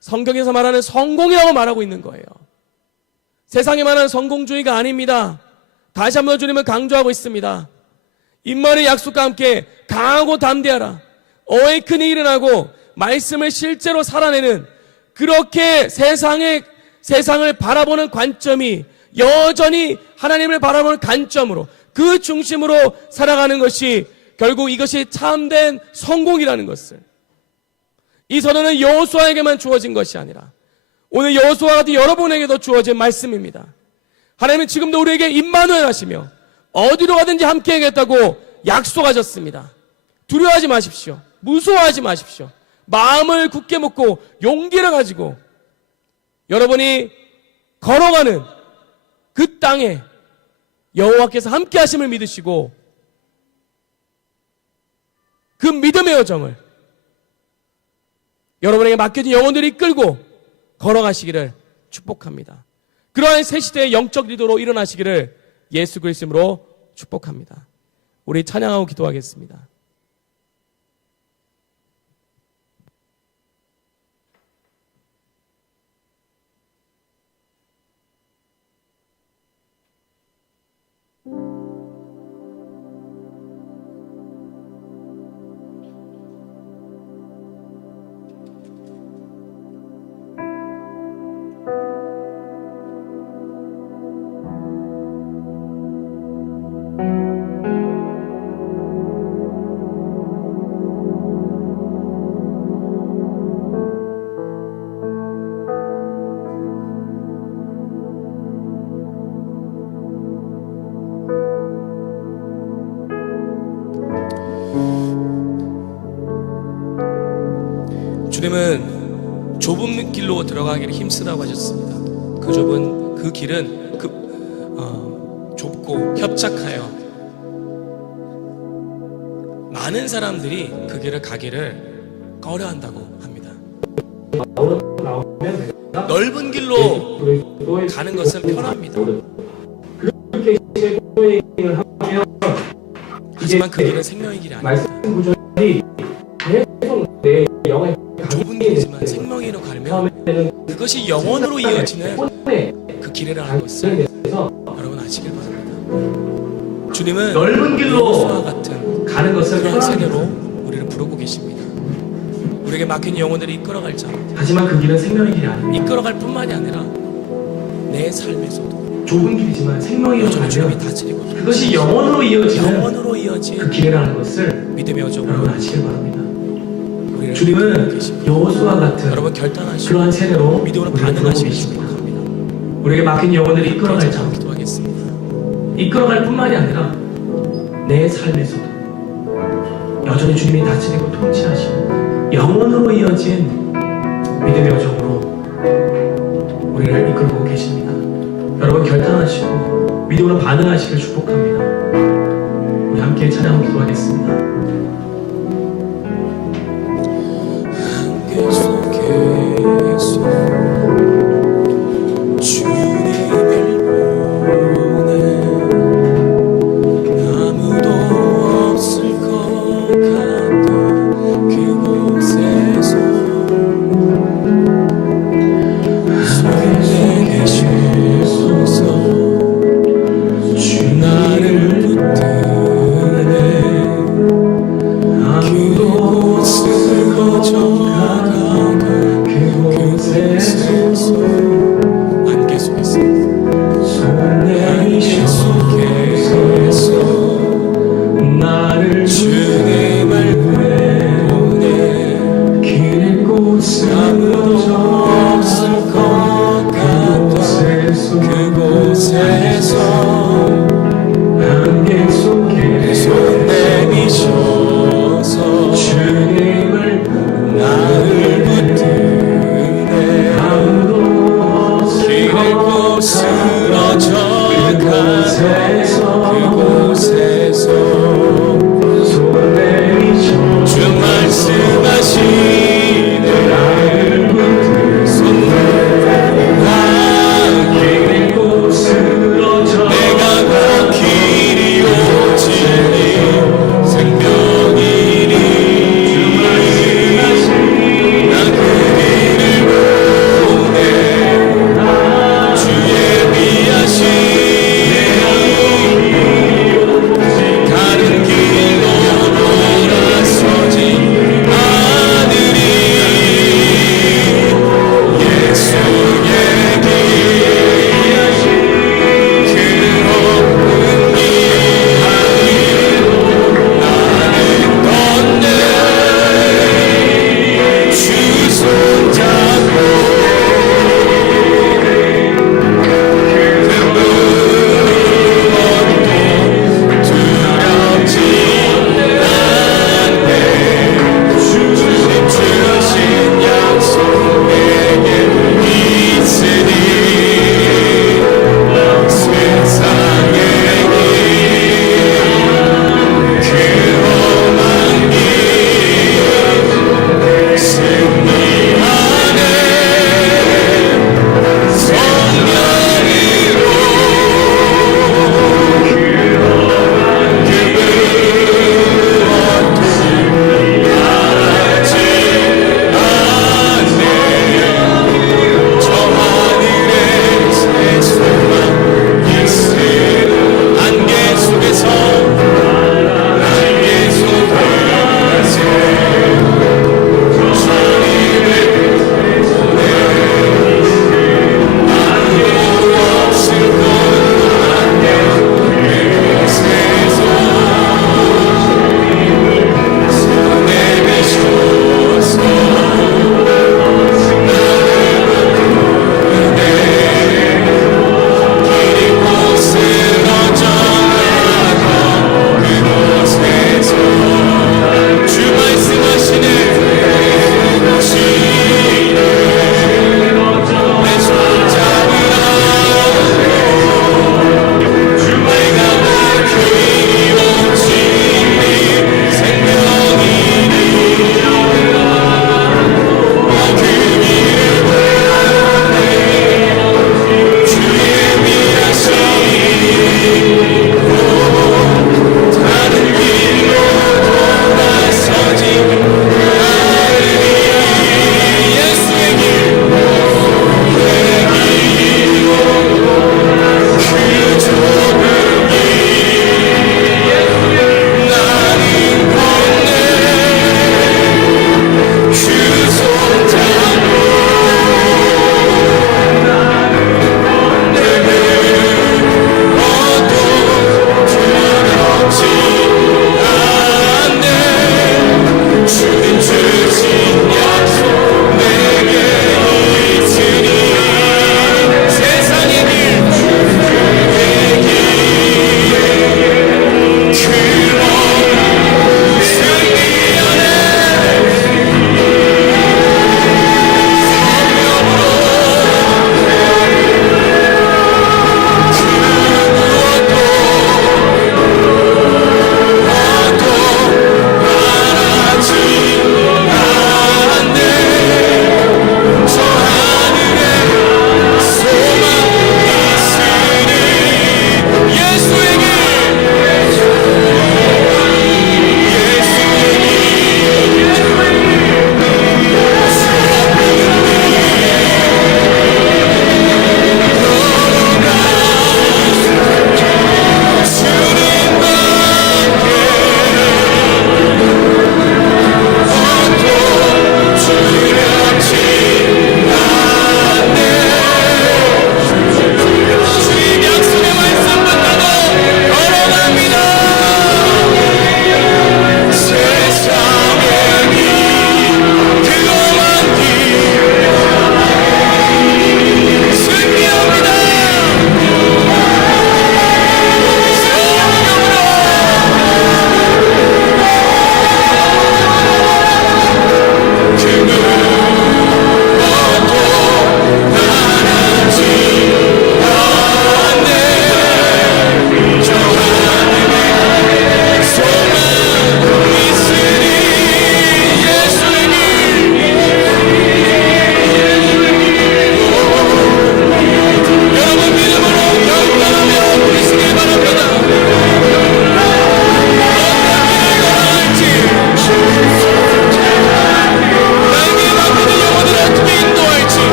성경에서 말하는 성공이라고 말하고 있는 거예요. 세상에 말하는 성공주의가 아닙니다. 다시 한번 주님은 강조하고 있습니다. 임마누엘의 약속과 함께 강하고 담대하라. 어웨이크닝이 일어나고 말씀을 실제로 살아내는 그렇게 세상을 바라보는 관점이 여전히 하나님을 바라보는 관점으로 그 중심으로 살아가는 것이 결국 이것이 참된 성공이라는 것을, 이 선언은 여호수아에게만 주어진 것이 아니라 오늘 여호수아 같은 여러분에게도 주어진 말씀입니다. 하나님은 지금도 우리에게 임마누엘 하시며 어디로 가든지 함께 하겠다고 약속하셨습니다. 두려워하지 마십시오. 무서워하지 마십시오. 마음을 굳게 먹고 용기를 가지고 여러분이 걸어가는 그 땅에 여호와께서 함께 하심을 믿으시고 그 믿음의 여정을 여러분에게 맡겨진 영혼들이 이끌고 걸어가시기를 축복합니다. 그러한 새 시대의 영적 리더로 일어나시기를 예수 그리스도로 축복합니다. 우리 찬양하고 기도하겠습니다. 주님은 좁은 길로 들어가기를 힘쓰라고 하셨습니다. 그 길은 좁고 협착하여 많은 사람들이 그 길을 가기를 꺼려한다고 합니다. 넓은 길로 가는 것은 편합니다. 하지만 그 길은 생명의 길이 아닙니다. 좁은 길이지만 생명으로 가면 그것이 영원으로 이어지는 그 길이라는 것을 여러분 아시길 바랍니다. 주님은 넓은 길로 여호수아와 같은 가는 것을 그런 편합니다. 세대로 우리를 부르고 계십니다. 우리에게 막힌 영혼들을 이끌어갈 자, 하지만 그 길은 생명의 길이 아닙니다. 이끌어갈 뿐만이 아니라 내 삶에서도 좁은 길이지만 생명의 여전히 주님이 길이라면 다스리고 그것이 영원으로 이어지는 이어진 그 길이라는 것을 믿음의 여정으로 여러분 아시길 바랍니다. 우리를 부르고 주님은 계십니다. 여호수아와 같은 여러분 결단하시고 그러한 세대로 믿음으로 우리를 부르고 반응하시길 계십니다. 축복합니다. 우리에게 막힌 영혼들을 이끌어갈 자, 기도하겠습니다. 이끌어갈 뿐만이 아니라 내 삶에서도 여전히 주님이 다스리고 통치하시는 영원으로 이어진 믿음의 여정으로 우리를 이끌고 계십니다. 여러분 결단하시고 믿음으로 반응하시길 축복합니다. 우리 함께 찬양하고 기도하겠습니다. 계속해서 주님을 보내 아무도 없을 것 같던 그곳에서 손에 계셔서 주 나를 붙드네 그곳을 거쳐가가 그곳에서 안개 속에서 나를 주님을 보내 그곳을 아무도 없을 것 같던 그곳에서 안개 속에 손 내미셔서 주님을 나를 붙드네 아무도 없을 길을 꼭 쓰러져가 그곳에서 손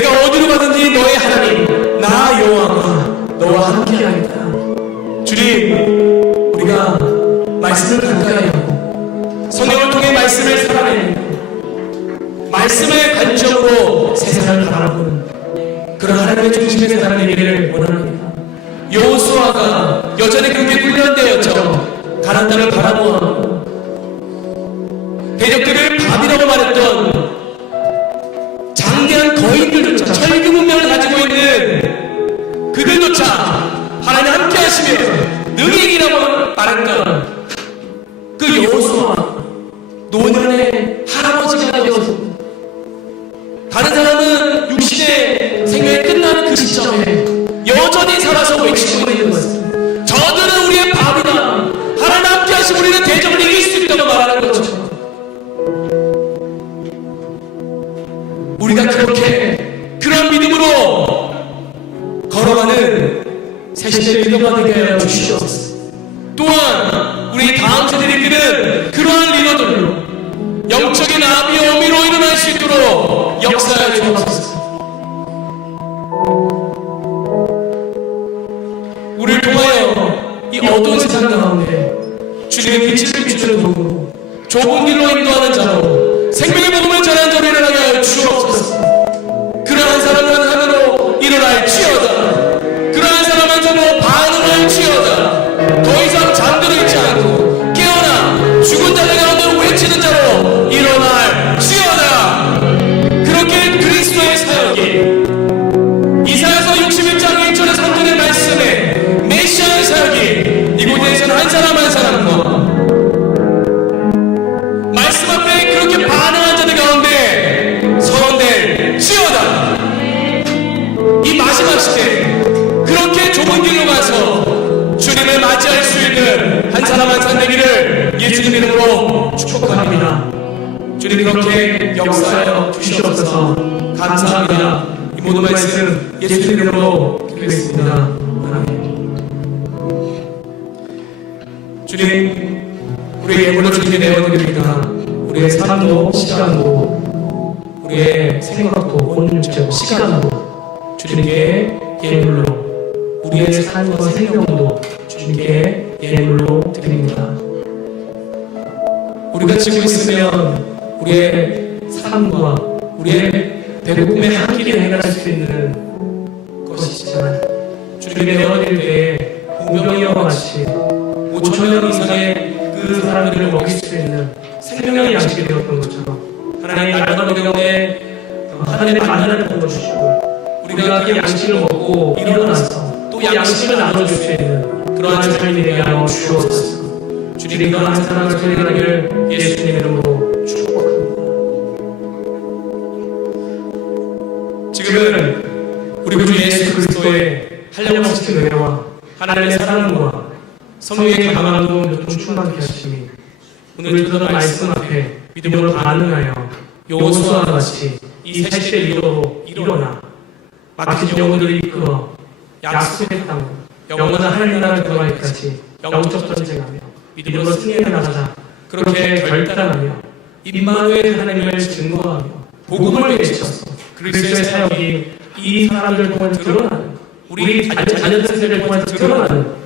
내가 어디로 가든지 너의 하나님 나 여호와가 너와 함께하겠다. 주님, 우리가 말씀을 가까이 하고 성령을 통해 말씀을 살아내고 말씀의 관점으로 세상을 바라보는 그런 하나님의 중심에 살아내기를 원합니다. 여호수아가 여전히 그렇게 훈련되었죠. 가나안 땅을 바라보고 대적들을 밤이라고 말했던 장대한 거인들조차 철기 문명을 가지고 있는 그들조차 하나님 함께 하시며 능인이라고 말했던 그 여호수아 노년의 할아버지가 되었습니다. 다른 사람은 60대 생명이 끝나는 그 시점에 여전히 살아서 외치고 있는 것입니다. 저들은 우리의 밥이다. 하나님 함께 하시면 우리는 대적을 이길 수 있다고 말하는 거죠. 우리가 그렇게 그런 믿음으로 걸어가는 새 시대의 리더가 되게 하여 주시옵소서. 또한 우리 다음 세대를 이끄는 그러한 리더들로 영적인 아비와 어미로 일어날 수 있도록 역사하여 주옵소서. 우리를 통하여 이 어두운 세상 가운데 주님의 빛을 비추는 도구로 좁은 길로 인도하는 자로 생명의 복음을 전하는 자로 일어나게 하여 주옵소서. 그러한 사람은 하늘로 일어날지어다. 그러한 사람은 정로 반응할지어다. 더 이상 잠들어 있지 않고 깨어나 죽은 자들 가운데 외치는 자로 일어날지어다. 그렇게 그리스도의 사역이 이사야서 61장 1절에 상전의 말씀에 메시아의 사역이 이곳에서는 한 사람 한 사람과 말씀 앞에 그렇게 반응한 자들 가운데 선언될지어다. 이 마지막 시대 그렇게 좁은 길로 가서 주님을 맞이할 수 있는 한 사람 한 사람 되기를 예수님 이름으로 축복합니다. 주님 그렇게 역사하여 주시옵소서. 감사합니다. 이 모든 말씀 예수님 이름으로 기도했습니다. 아멘. 주님, 우리의 예물로 주님께 내어드립니다. 우리의 삶도 시간도 우리의 생각도 온유적 시간도 주님께 예물로 우리의 삶과 생명도 주님께 예물로 드립니다. 우리가 지고 있으면 우리의 삶과 우리의 배고픔의 한 끼를 해결할 수 있는 것이지만 주님께 내어드릴 때에 우병이와 같이 5,000년 이상의 그 사람들을 먹일 수 있는 생명의 양식이 되었던 것처럼 하나님 날과 가운데 하나님의 만나를 부어주시고 우리가 그 양식을 먹고 일어나서 또 양식을 나눠줄 수 있는 그러한 삶이 되게 하여 주옵소서. 주님 그러한 한 사람을 소리하기를 예수님 이름으로 축복합니다. 지금은 우리 구 예수 그리스도의 한량없으신 은혜와 하나님의 사랑과 성령의 강한 도움을 충만케 하시니 오늘 들은 말씀 앞에 믿음으로 반응하여 여호수아와 같이 이 새 시대 리더로 일어나 막힌 영혼들을 이끌어 약속의 땅 영원한 하나님 나라를 들어가기까지 영적 전쟁하며 믿음으로 승리해 나가자. 그렇게 결단하며 임마누엘 하나님을 증거하며 복음을 외쳐서 그리스도의 사역이 이 사람들을 통해서 드러나는 우리 자녀들 세대를 통해서 드러나는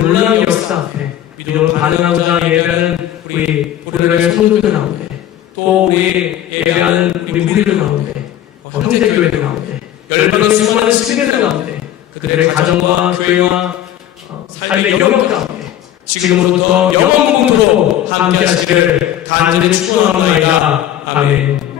놀라운 역사 앞에 믿음으로 반응하고자 예배하는 우리 보리를 성도들 가운데 또 우리 예배하는 우리 무리들 가운데 형제교회들 가운데 열방으로 수많은 시민들 가운데 그들의 가정과 교회와 삶의 영역 가운데 지금으로부터 영원 공토로 함께 하시기를 간절히 축원합니다. 아멘.